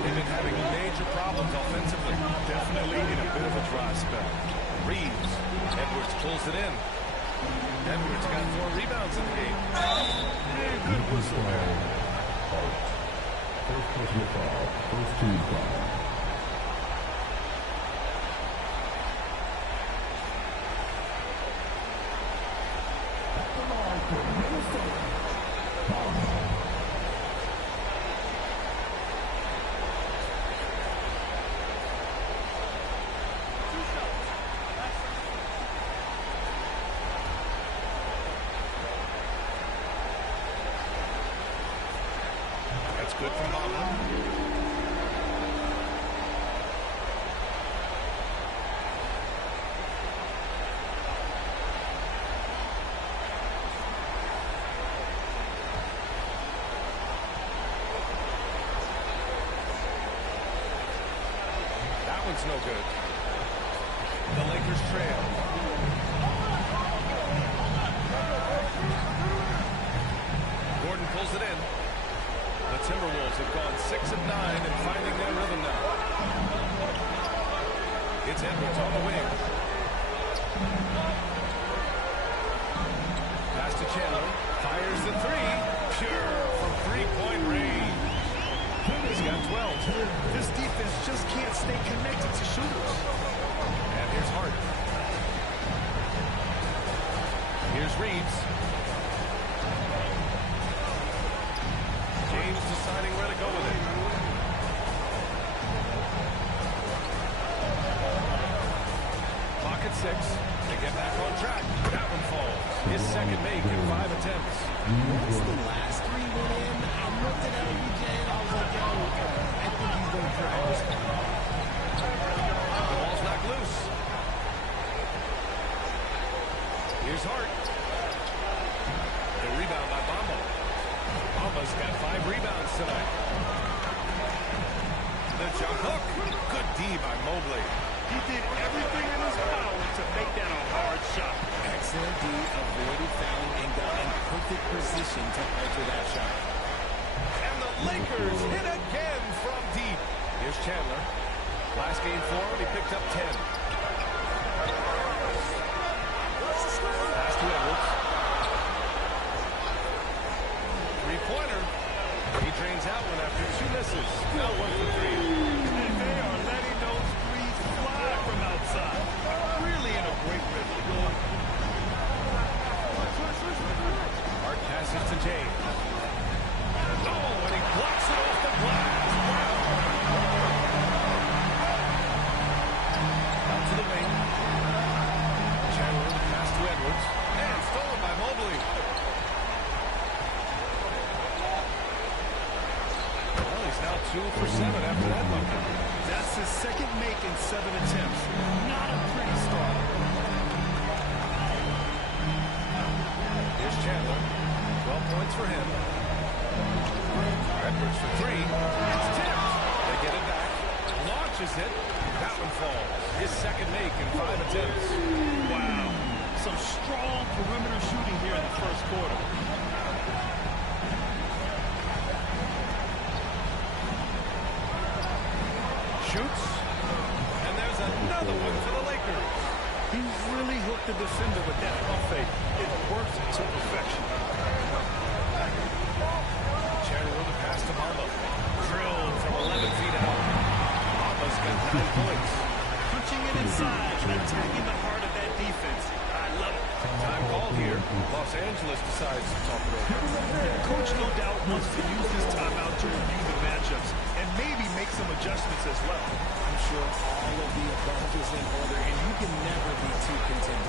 They've been having major problems offensively. Definitely in a bit of a dry spell. Reeves. Edwards pulls it in. Edwards got 4 rebounds in the game. And good whistle there. First personal foul. First team foul. That's good from Mamba. That one's no good. The Lakers trail. Gordon pulls it in. The Timberwolves have gone 6 of 9 and finding their rhythm now. It's Edwards on the wing. Pass to Chandler. Fires the 3. Pure from three-point range. He's got 12. This defense just can't stay connected to shooters. And here's Hart. Here's Reeves. James deciding where to go with it. Clock at 6. They get back on track. That one falls. His second make in 5 attempts. Once the last three went in, I looked at LBJ and I was like, yo, I think he's going to try this one. The ball's knocked loose. Here's Hart. The rebound by Bamba. Bamba's got 5 rebounds tonight. The jump hook. Good D by Mobley. He did everything in his power to make that a hard shot. Excellent D, avoided fouling and got in perfect position to alter that shot. And the Lakers hit again from deep. Here's Chandler. Last game for him, he picked up 10. Pass to Edwards. Three-pointer. He drains out one after 2 misses. Now 1 for 3. And they are letting those threes fly from outside. Really in a great rhythm. Hart passes to James. Oh, and he blocks it off the glass. Out to the wing. Chandler the pass to Edwards. And stolen by Mobley. Well, he's now 2 for 7 after that bucket. That's his second make in 7 attempts. Not a pretty start. Here's Chandler. 12 points for him. Edwards for 3. It's tipped. They get it back. Launches it. That one falls. His second make in 5 attempts. Wow. Some strong perimeter shooting here in the first quarter. Shoots. And there's another one for the Lakers. He's really hooked the defender with that pump fake. It works to perfection. Chandler with a pass to Bamba. Drilled from 11 feet out. Bamba's got 9 points. Punching it inside and attacking the heart of that defense. I love it. Time called here. Los Angeles decides to talk it over. Coach no doubt wants to use this timeout to review the matchups and maybe make some adjustments as well. I'm sure all of the above is in order, and you can never be too content.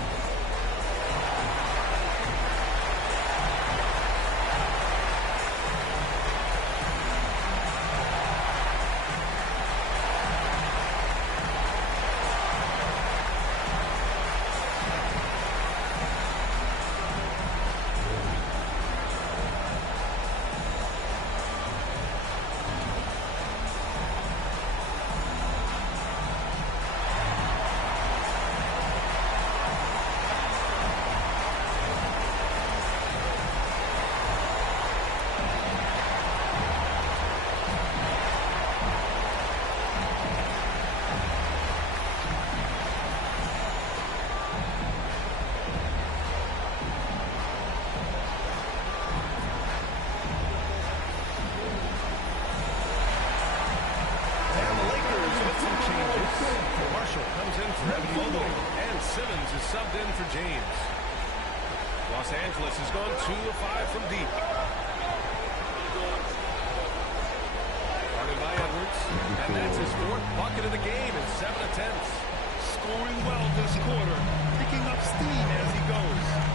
Simmons is subbed in for James. Los Angeles has gone 2 of 5 from deep. Guarded by Edwards. And that's his 4th bucket of the game in 7 attempts. Scoring well this quarter. Picking up steam as he goes.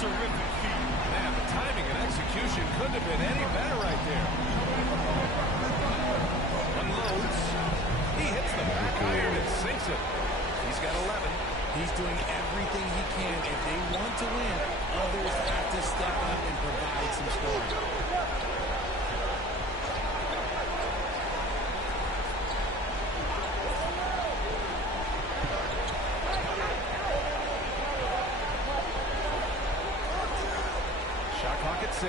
Terrific feat. Man, the timing and execution couldn't have been any better right there. Unloads. He hits the back iron and sinks it. He's got 11. He's doing everything he can. If they want to win, others have to step up and provide some scoring. Clock at 6.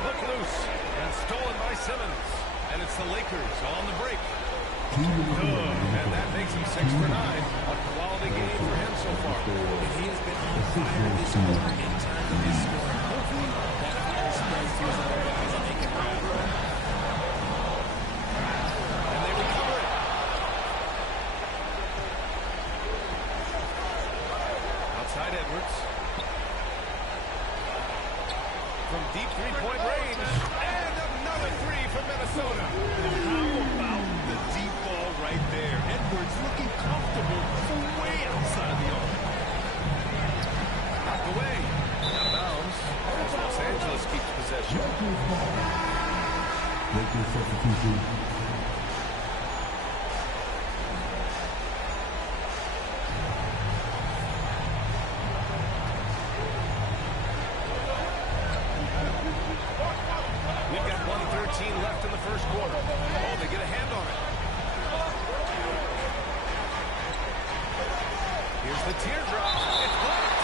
Look loose and stolen by Simmons. And it's the Lakers on the break. And that makes him 6 for 9. A quality game for him so far. And he has been on fire this quarter in terms of his scoring. Hopefully that fire spreads to his other guys and they can grab. And they recover it. Lakers substitution. We've got 1:13 left in the first quarter. Oh, they get a hand on it. Here's the teardrop. It's blocked.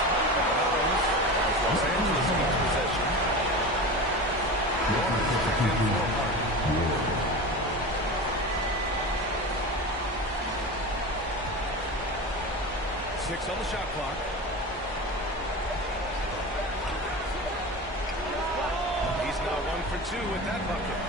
Los Angeles keeps possession. Six on the shot clock. He's now 1 for 2 with that bucket.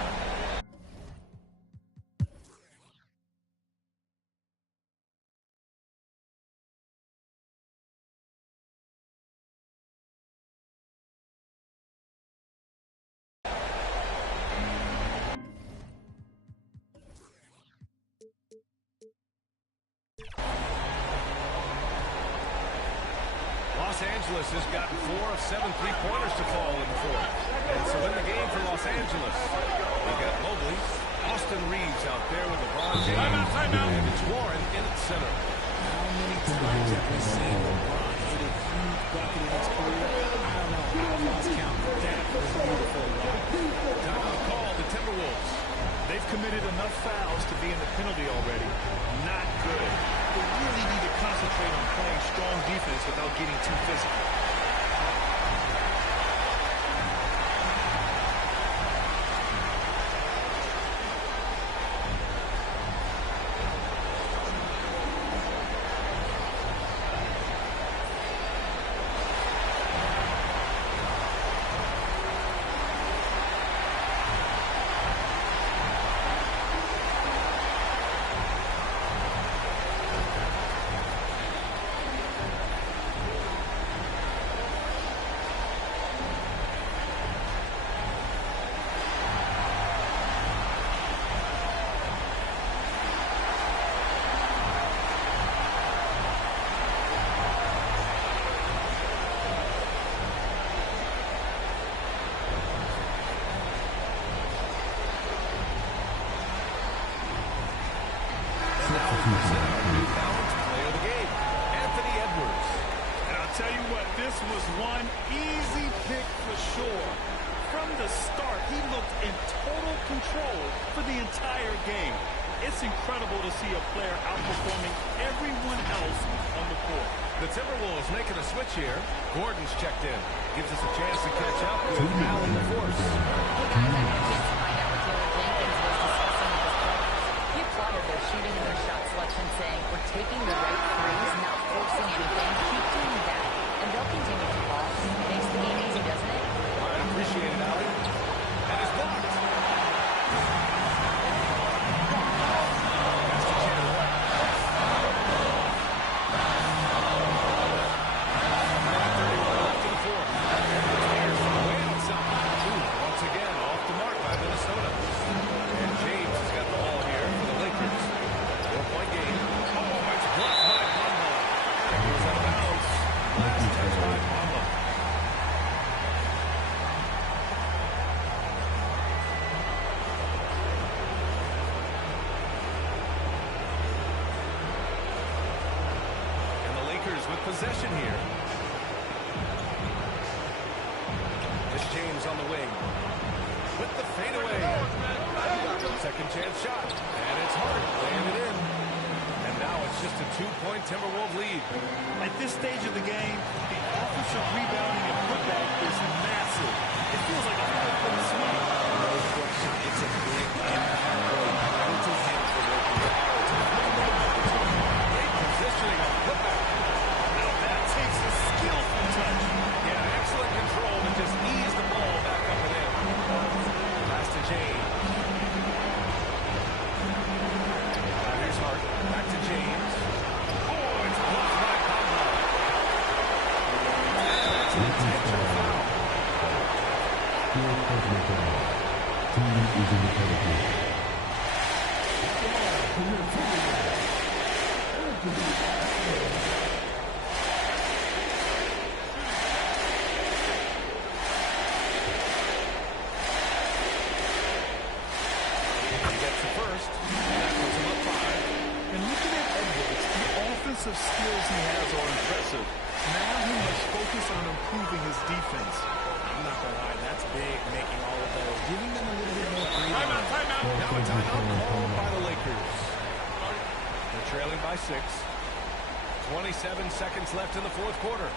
Los Angeles has gotten 4 of 7 three-pointers to fall in the fourth. And so in the game for Los Angeles, we got Mobley, Austin Reeves out there with LeBron James, and it's Warren in at center. How many times have we seen LeBron hit a huge bucket in his career? I don't know. I've lost count. That was beautiful. Timeout call, the Timberwolves. They've committed enough fouls to be in the penalty already. Not good. They really need to concentrate on playing strong defense without getting too physical. Tell you what, this was one easy pick for sure. From the start, he looked in total control for the entire game. It's incredible to see a player outperforming everyone else on the court. The Timberwolves making a switch here. Gordon's checked in. Gives us a chance to catch up with Allen Force. Hey guys, I had a chance to find out what Taylor Jenkins was discussing with his players. He applauded their shooting and their shot selection, saying, "We're taking the right threes, not forcing anything. Keep doing that, and they'll continue to ball." Makes the game easy, doesn't it? All right, appreciate it, Allen. And it's blocked. With possession here. It's James on the wing. With the fadeaway. Second chance shot. And it's hard. Laying it in. And now it's just a 2-point Timberwolves lead. At this stage of the game, the offensive rebounding and putback is massive. It feels like a full swing. No question. It's a big impact play. Credit to him for working hard to find that opportunity. Great positioning on putback. Takes a skillful touch. Yeah, excellent control to just ease the ball back up and in. Pass to James. Now here's Hart. Back to James. Oh, it's blocked by Pablo. That's an intentional foul. Team is in the penalty. the first. And that puts him up 5. And looking at Edwards, the offensive skills he has are impressive. Now he must focus on improving his defense. I'm not going to lie, that's big, making all of those. Giving them a little bit more freedom. Timeout. Now a timeout called by the Lakers. They're trailing by 6. 27 seconds left in the fourth quarter.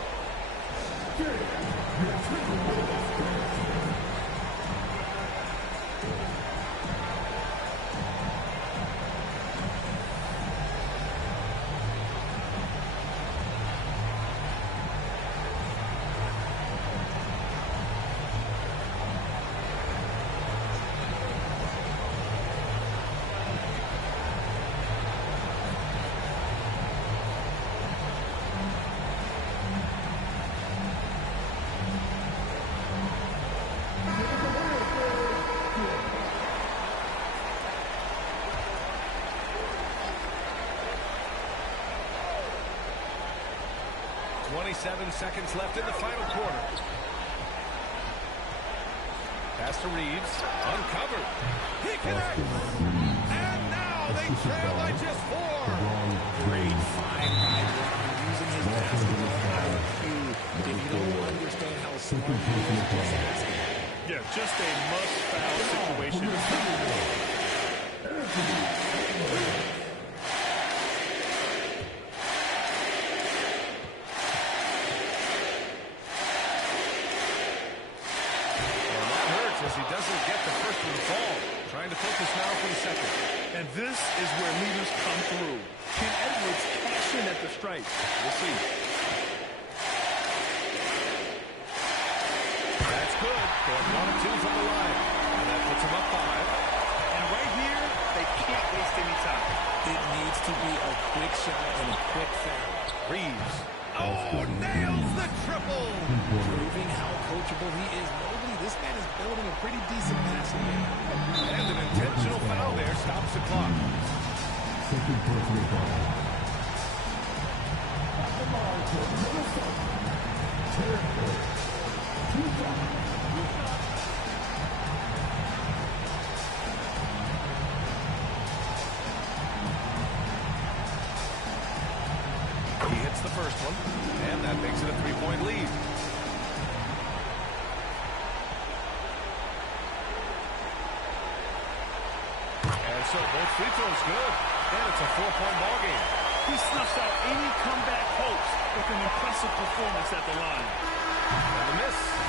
Seconds left in the final quarter. Pass to Reeves. Uncovered. He connects. And now they trail by just 4. Great find by Brown, using his basketball IQ. If you don't understand how smart he is, just ask him. Yeah, just a must-foul situation. He doesn't get the first one to fall. Trying to focus now for the second. And this is where leaders come through. Can Edwards cash in at the stripe? We'll see. That's good. Going 1 of 2 from the line. And that puts him up 5. And right here, they can't waste any time. It needs to be a quick shot and a quick foul. Reeves. Oh, nails the triple. Proving how coachable he is. This man is building a pretty decent passing game. And an intentional foul there stops the clock. Second personal foul. He hits the first one, and that makes it a 3-point lead. So both free throws good, and it's a 4-point ball game. He snuffs out any comeback hopes with an impressive performance at the line. And the miss.